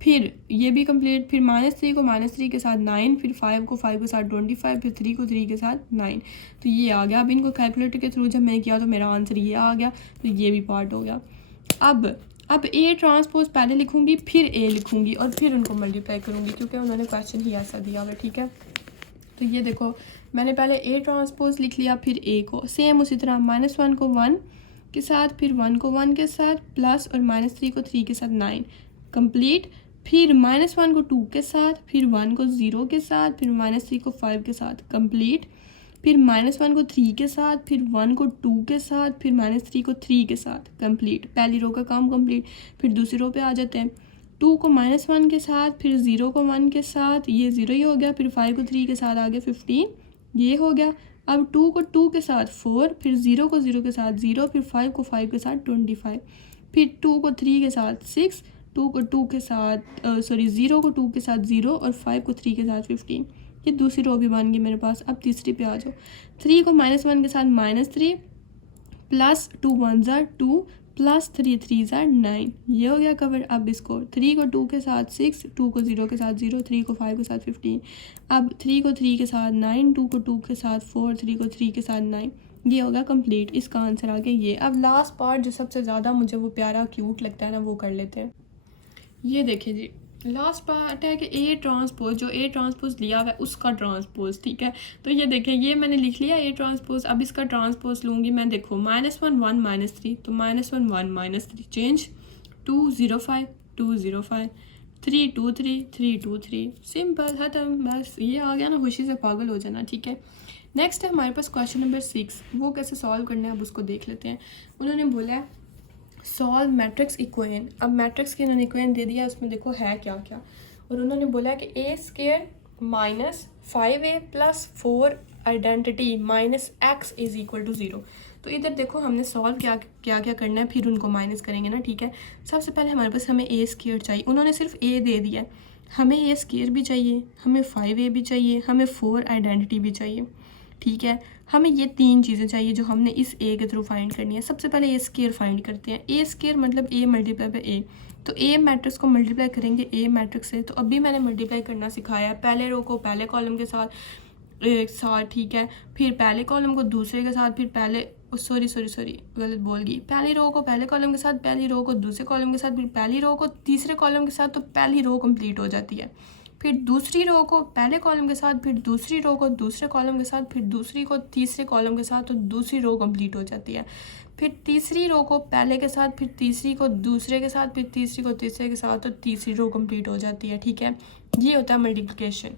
फिर ये भी कंप्लीट, फिर -3 को -3 के साथ 9, फिर 5 को 5 के साथ 25, फिर 3 को 3 के साथ 9। तो ये आ गया। अब इनको कैलकुलेटर के थ्रू जब मैंने किया तो मेरा आंसर ये आ गया। तो ये भी पार्ट हो गया। अब ए ट्रांसपोज पहले लिखूंगी, फिर ए लिखूंगी और फिर उनको मल्टीप्लाई करूंगी, क्योंकि उन्होंने क्वेश्चन ही ऐसा दिया हुआ है। ठीक है, तो ये देखो मैंने पहले ए ट्रांसपोज लिख लिया, फिर ए को सेम उसी तरह -1 को 1 के साथ, फिर 1 को 1 के साथ, प्लस और -3 को 3 के साथ 9 कंप्लीट। फिर -1 को 2 के साथ, फिर 1 को 0 के साथ, फिर -3 को 5 के साथ कंप्लीट। फिर -1 को 3 के साथ, फिर 1 को 2 के साथ, फिर -3 को 3 के साथ कंप्लीट। पहली रो का काम कंप्लीट। फिर दूसरी रो पे आ जाते हैं। 2 को -1 के साथ, फिर 0 को 1 के साथ, ये 0 ही हो गया। फिर 5 को 3 के साथ आ गया 15, ये हो गया। अब 2 को 2 के साथ 4, फिर 0 को 0 के साथ 0, फिर 5 को 5 के साथ 25, फिर 2 को 3 के साथ 6, 2 को 2 के साथ 0 को 2 के साथ 0 और 5 को 3 के साथ 15। ये दूसरी रो भी बन गई मेरे पास। अब तीसरी पे आ जाओ। 3 को -1 के साथ -3, प्लस 2 1 ज़ा 2, प्लस 3 3 ज़ा 9, ये हो गया कवर। अब इसको 3 को 2 के साथ 6, 2 को 0 के साथ 0, 3 को 5 के साथ 15। अब 3 को 3 के साथ 9, 2 को 2 के साथ 4, 3 को 3 के साथ 9, ये होगा कंप्लीट। इसका आंसर आ गया ये। अब लास्ट पार्ट जो सबसे ज़्यादा मुझे वो प्यारा क्यूट लगता है ना, वो कर लेते हैं। ये देखिए जी, लास्ट पार्ट है कि ए ट्रांसपोज, जो ए ट्रांसपोज लिया हुआ है उसका ट्रांसपोज। ठीक है, तो ये देखें, ये मैंने लिख लिया ए ट्रांसपोज। अब इसका ट्रांसपोज लूँगी मैं। देखो -1 1 -3, तो -1 1 -3 चेंज, 2 0 5 2 0 5, 3 2 3 3 2 3, सिंपल खत्म। बस ये आ गया ना, खुशी से पागल हो जाना। ठीक है, नेक्स्ट है हमारे पास क्वेश्चन नंबर 6। वो कैसे सॉल्व करना है अब उसको देख लेते हैं। उन्होंने बोला है सॉल्व मैट्रिक्स इक्वेशन। अब मैट्रिक्स की उन्होंने इक्वेशन दे दिया, उसमें देखो है क्या क्या। और उन्होंने बोला है कि a² -5a + 4 आइडेंटिटी -x = 0। तो इधर देखो हमने सॉल्व क्या क्या क्या करना है, फिर उनको माइनस करेंगे ना। ठीक है, सबसे पहले हमारे पास हमें a² चाहिए। उन्होंने सिर्फ a दे दिया है, हमें a² भी चाहिए, हमें 5a भी चाहिए, हमें 4 आइडेंटिटी भी चाहिए। ठीक है, हमें ये 3 चीज़ें चाहिए जो हमने इस ए के थ्रू फाइंड करनी है। सबसे पहले a² फाइंड करते हैं। a² मतलब a मल्टीप्लाई बाय a। तो a मैट्रिक्स को मल्टीप्लाई करेंगे a मैट्रिक्स से। तो अभी मैंने मल्टीप्लाई करना सिखाया है। पहले रो को पहले कॉलम के साथ ठीक है, फिर पहले कॉलम को दूसरे के साथ, फिर पहले सॉरी गलत बोल गई। पहली रो को पहले कॉलम के साथ, पहली रो को दूसरे कॉलम के साथ, फिर पहली रो को तीसरे कॉलम के साथ, तो पहली रो कंप्लीट हो जाती है। फिर दूसरी रो को पहले कॉलम के साथ, फिर दूसरी रो को दूसरे कॉलम के साथ, फिर दूसरी को तीसरे कॉलम के साथ, तो दूसरी रो कंप्लीट हो जाती है। फिर तीसरी रो को पहले के साथ, फिर तीसरी को दूसरे के साथ, फिर तीसरी को तीसरे के साथ, तो तीसरी रो कंप्लीट हो जाती है। ठीक है, ये होता है मल्टीप्लिकेशन।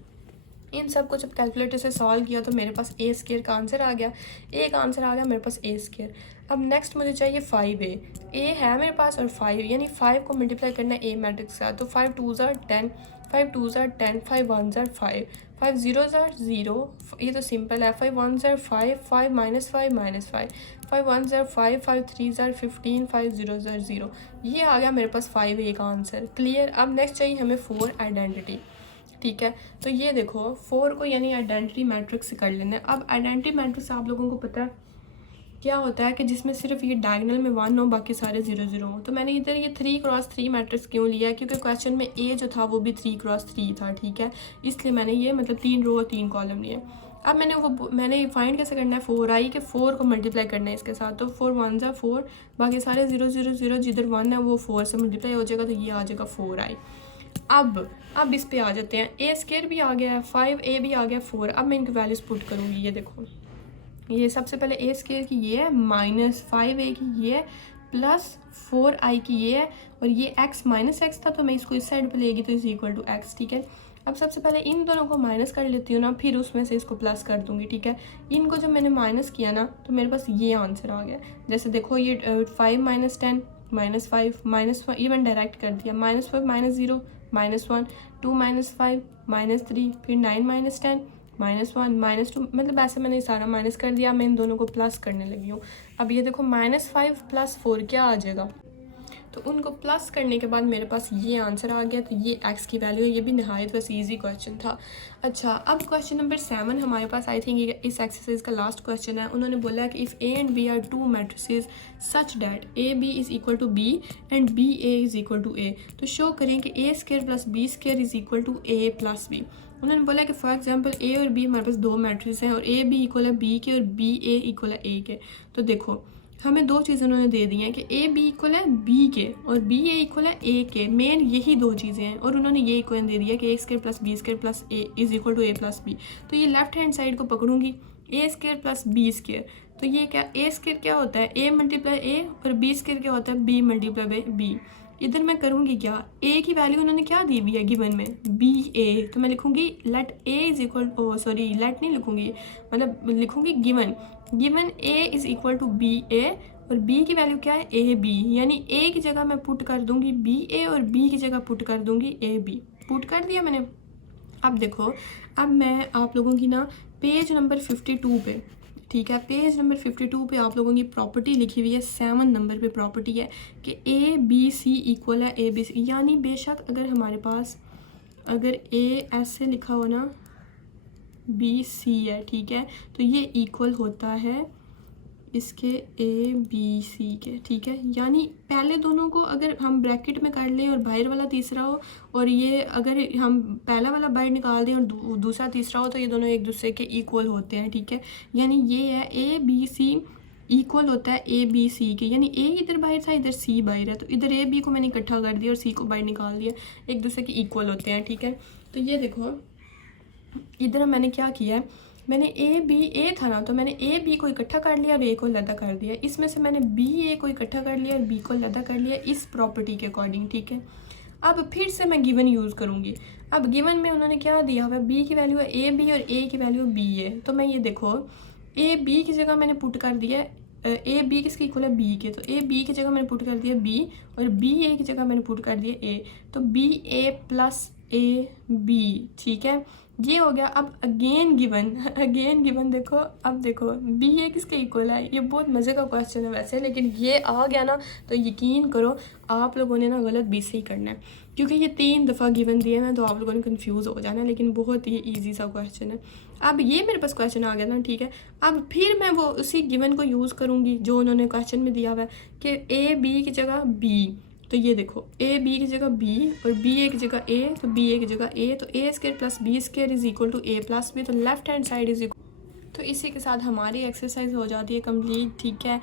इन सब को जब कैलकुलेटर से सॉल्व किया तो मेरे पास a² का आंसर आ गया। a का आंसर आ गया मेरे पास a²। अब नेक्स्ट मुझे चाहिए 5a। a है मेरे पास और 5, यानी 5 को मल्टीप्लाई करना है a मैट्रिक्स का। तो 5 2 ज़ा 10, 5 2 ज़ा 10, 5 1 ज़ा 5, 5 0 ज़ा 0, ये तो सिंपल है। 5 1 ज़ा 5, 5 -5 -5, 5 1 ज़ा 5, 5 3 ज़ा 15, 5 0 ज़ा 0, ये आ गया मेरे पास 5a का आंसर। क्लियर। अब नेक्स्ट चाहिए हमें 4 आइडेंटिटी। ठीक है, तो ये देखो 4 को यानी आइडेंटिटी मैट्रिक्स से कर लेना है। अब आइडेंटिटी मैट्रिक्स आप लोगों को पता है क्या होता है कि जिसमें सिर्फ ये डायगोनल में 1 हो, बाकी सारे 0 0 हो। तो मैंने इधर ये 3x3 मैट्रिक्स क्यों लिया है, क्योंकि क्वेश्चन में ए जो था वो भी 3x3 था। ठीक है, इसलिए मैंने ये मतलब 3 रो और 3 कॉलम लिए। अब मैंने फाइंड कैसे करना है 4i के 4 को मल्टीप्लाई करना है इसके साथ। तो 4 1 ज़ा 4, बाकी सारे 0 0 0, जिधर 1 है वो 4 से मल्टीप्लाई हो जाएगा, तो ये आ जाएगा 4i। अब इस पे आ जाते हैं। a² भी आ गया है, 5a भी आ गया, 4। अब मैं इनकी वैल्यूज पुट करूँगी। ये देखो, ये सबसे पहले a² की ये है, -5a की ये है, प्लस 4i की ये है, और ये x -x था तो मैं इसको इस साइड पे लेगी तो = x। ठीक है, अब सबसे पहले इन दोनों को माइनस कर लेती हूँ ना, फिर उसमें से इसको प्लस कर दूँगी। ठीक है, इनको जब मैंने माइनस किया ना तो मेरे पास ये आंसर आ गया। जैसे देखो ये 5 - 10 -5 -1, ये मैंने डायरेक्ट कर दिया। -5 -0 -1, 2 - 5 -3, फिर 9 - 10 -1 -2, मतलब ऐसे मैंने सारा माइनस कर दिया। मैं इन दोनों को प्लस करने लगी हूँ। अब ये देखो -5 + 4 क्या आ जाएगा, तो उनको प्लस करने के बाद मेरे पास ये आंसर आ गया। तो ये एक्स की वैल्यू है। ये भी नहायत वैसे ईजी क्वेश्चन था। अच्छा, अब क्वेश्चन नंबर 7 हमारे पास, आई थिंक इस एक्सरसाइज का लास्ट क्वेश्चन है। उन्होंने बोला कि if A and B are two matrices such that A B is equal to B and B A is equal to A, तो शो करें कि A square plus B square is equal to A plus B. उन्होंने बोला कि फॉर एग्जांपल ए और बी हमारे पास दो मैट्रिक्स हैं और ए बी इक्वल है बी के और बी ए इक्वल है ए के। तो देखो हमें दो चीज़ें उन्होंने दे दी हैं कि ए बी इक्वल है बी के और बी ए इक्वल है ए के। मेन यही दो चीज़ें हैं और उन्होंने ये इक्वेशन दे दिया कि A square plus B square plus A is equal to A plus B. तो ये लेफ्ट हैंड साइड को पकड़ूंगी, A square plus B square. तो ये क्या, ए स्क्र क्या होता है ए मल्टीप्लाई ए और बी स्क्र क्या होता है बी मल्टीप्लाई बाई बी। इधर मैं करूँगी क्या, ए की वैल्यू उन्होंने क्या दी हुई है गिवन में बी ए, तो मैं लिखूँगी let A is equal, sorry let नहीं लिखूँगी, मतलब लिखूँगी given A is equal to B A और बी की वैल्यू क्या है ए बी, यानी ए की जगह मैं पुट कर दूँगी बी ए और बी की जगह पुट कर दूँगी ए बी। पुट कर दिया मैंने। अब देखो, अब मैं आप लोगों की ना पेज नंबर 52 पे, ठीक है, पेज नंबर 52 पे आप लोगों की प्रॉपर्टी लिखी हुई है, 7 नंबर पे प्रॉपर्टी है कि ए बी सी इक्वल है ए बी सी। यानी बेशक अगर हमारे पास अगर ए ऐसे लिखा हो ना बी सी है, ठीक है, तो ये इक्वल होता है इसके ए बी सी के, ठीक है। यानी पहले दोनों को अगर हम ब्रैकेट में कर लें और बाहर वाला तीसरा हो और ये अगर हम पहला वाला बाहर निकाल दें और दूसरा तीसरा हो तो ये दोनों एक दूसरे के इक्वल होते हैं, ठीक है। यानी ये है ए बी सी इक्वल होता है ए बी सी के, यानी ए इधर बाहर था इधर सी बाहर है, तो इधर ए बी को मैंने इकट्ठा कर दिया और सी को बाहर निकाल दिया, एक दूसरे के इक्वल होते हैं, ठीक है। तो ये देखो इधर मैंने क्या किया है, मैंने ए बी ए था ना, तो मैंने ए बी को इकट्ठा कर लिया और ए को लदा कर दिया। इसमें से मैंने बी ए को इकट्ठा कर लिया और बी को लदा कर लिया इस प्रॉपर्टी के अकॉर्डिंग, ठीक है। अब फिर से मैं गिवन यूज़ करूँगी। अब गिवन में उन्होंने क्या दिया हुआ है, बी की वैल्यू है ए बी और ए की वैल्यू बी ए। तो मैं ये देखो ए बी की जगह मैंने पुट कर दिया ए बी किसकी इक्वल है बी के, तो ए बी की जगह मैंने पुट कर दिया बी और बी ए की जगह मैंने पुट कर दिया ए, तो b a plus a b, ठीक है, ये हो गया। अब अगेन गिवन देखो, अब देखो बी ए किसके इक्वल है। ये बहुत मज़े का क्वेश्चन है वैसे, लेकिन ये आ गया ना तो यकीन करो आप लोगों ने ना गलत बी से ही करना है, क्योंकि ये 3 दफ़ा गिवन दिए ना तो आप लोगों ने कंफ्यूज हो जाना है, लेकिन बहुत ही ईजी सा क्वेश्चन है। अब ये मेरे पास क्वेश्चन आ गया ना, ठीक है। अब फिर मैं वो उसी गिवन को यूज़ करूँगी जो उन्होंने क्वेश्चन में दिया हुआ है कि ए बी की जगह बी, तो ये देखो ए बी की जगह बी और बी ए की जगह ए, तो बी ए की जगह ए, तो A square plus B square is equal to A plus B, तो left hand side is equal. तो इसी के साथ हमारी एक्सरसाइज हो जाती है कंप्लीट, ठीक है।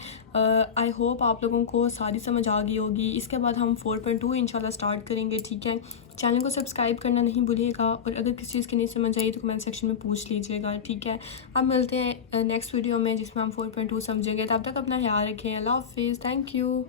आई होप आप लोगों को सारी समझ आ गई होगी। इसके बाद हम 4.2 इंशाल्लाह स्टार्ट करेंगे, ठीक है। चैनल को सब्सक्राइब करना नहीं भूलिएगा और अगर किसी चीज़ की नहीं समझ आई तो कमेंट सेक्शन में पूछ लीजिएगा, ठीक है। अब मिलते हैं नेक्स्ट वीडियो में जिसमें हम 4.2 समझेंगे। तब तक अपना ख्याल रखें। अल्लाह हाफिज़। Thank you.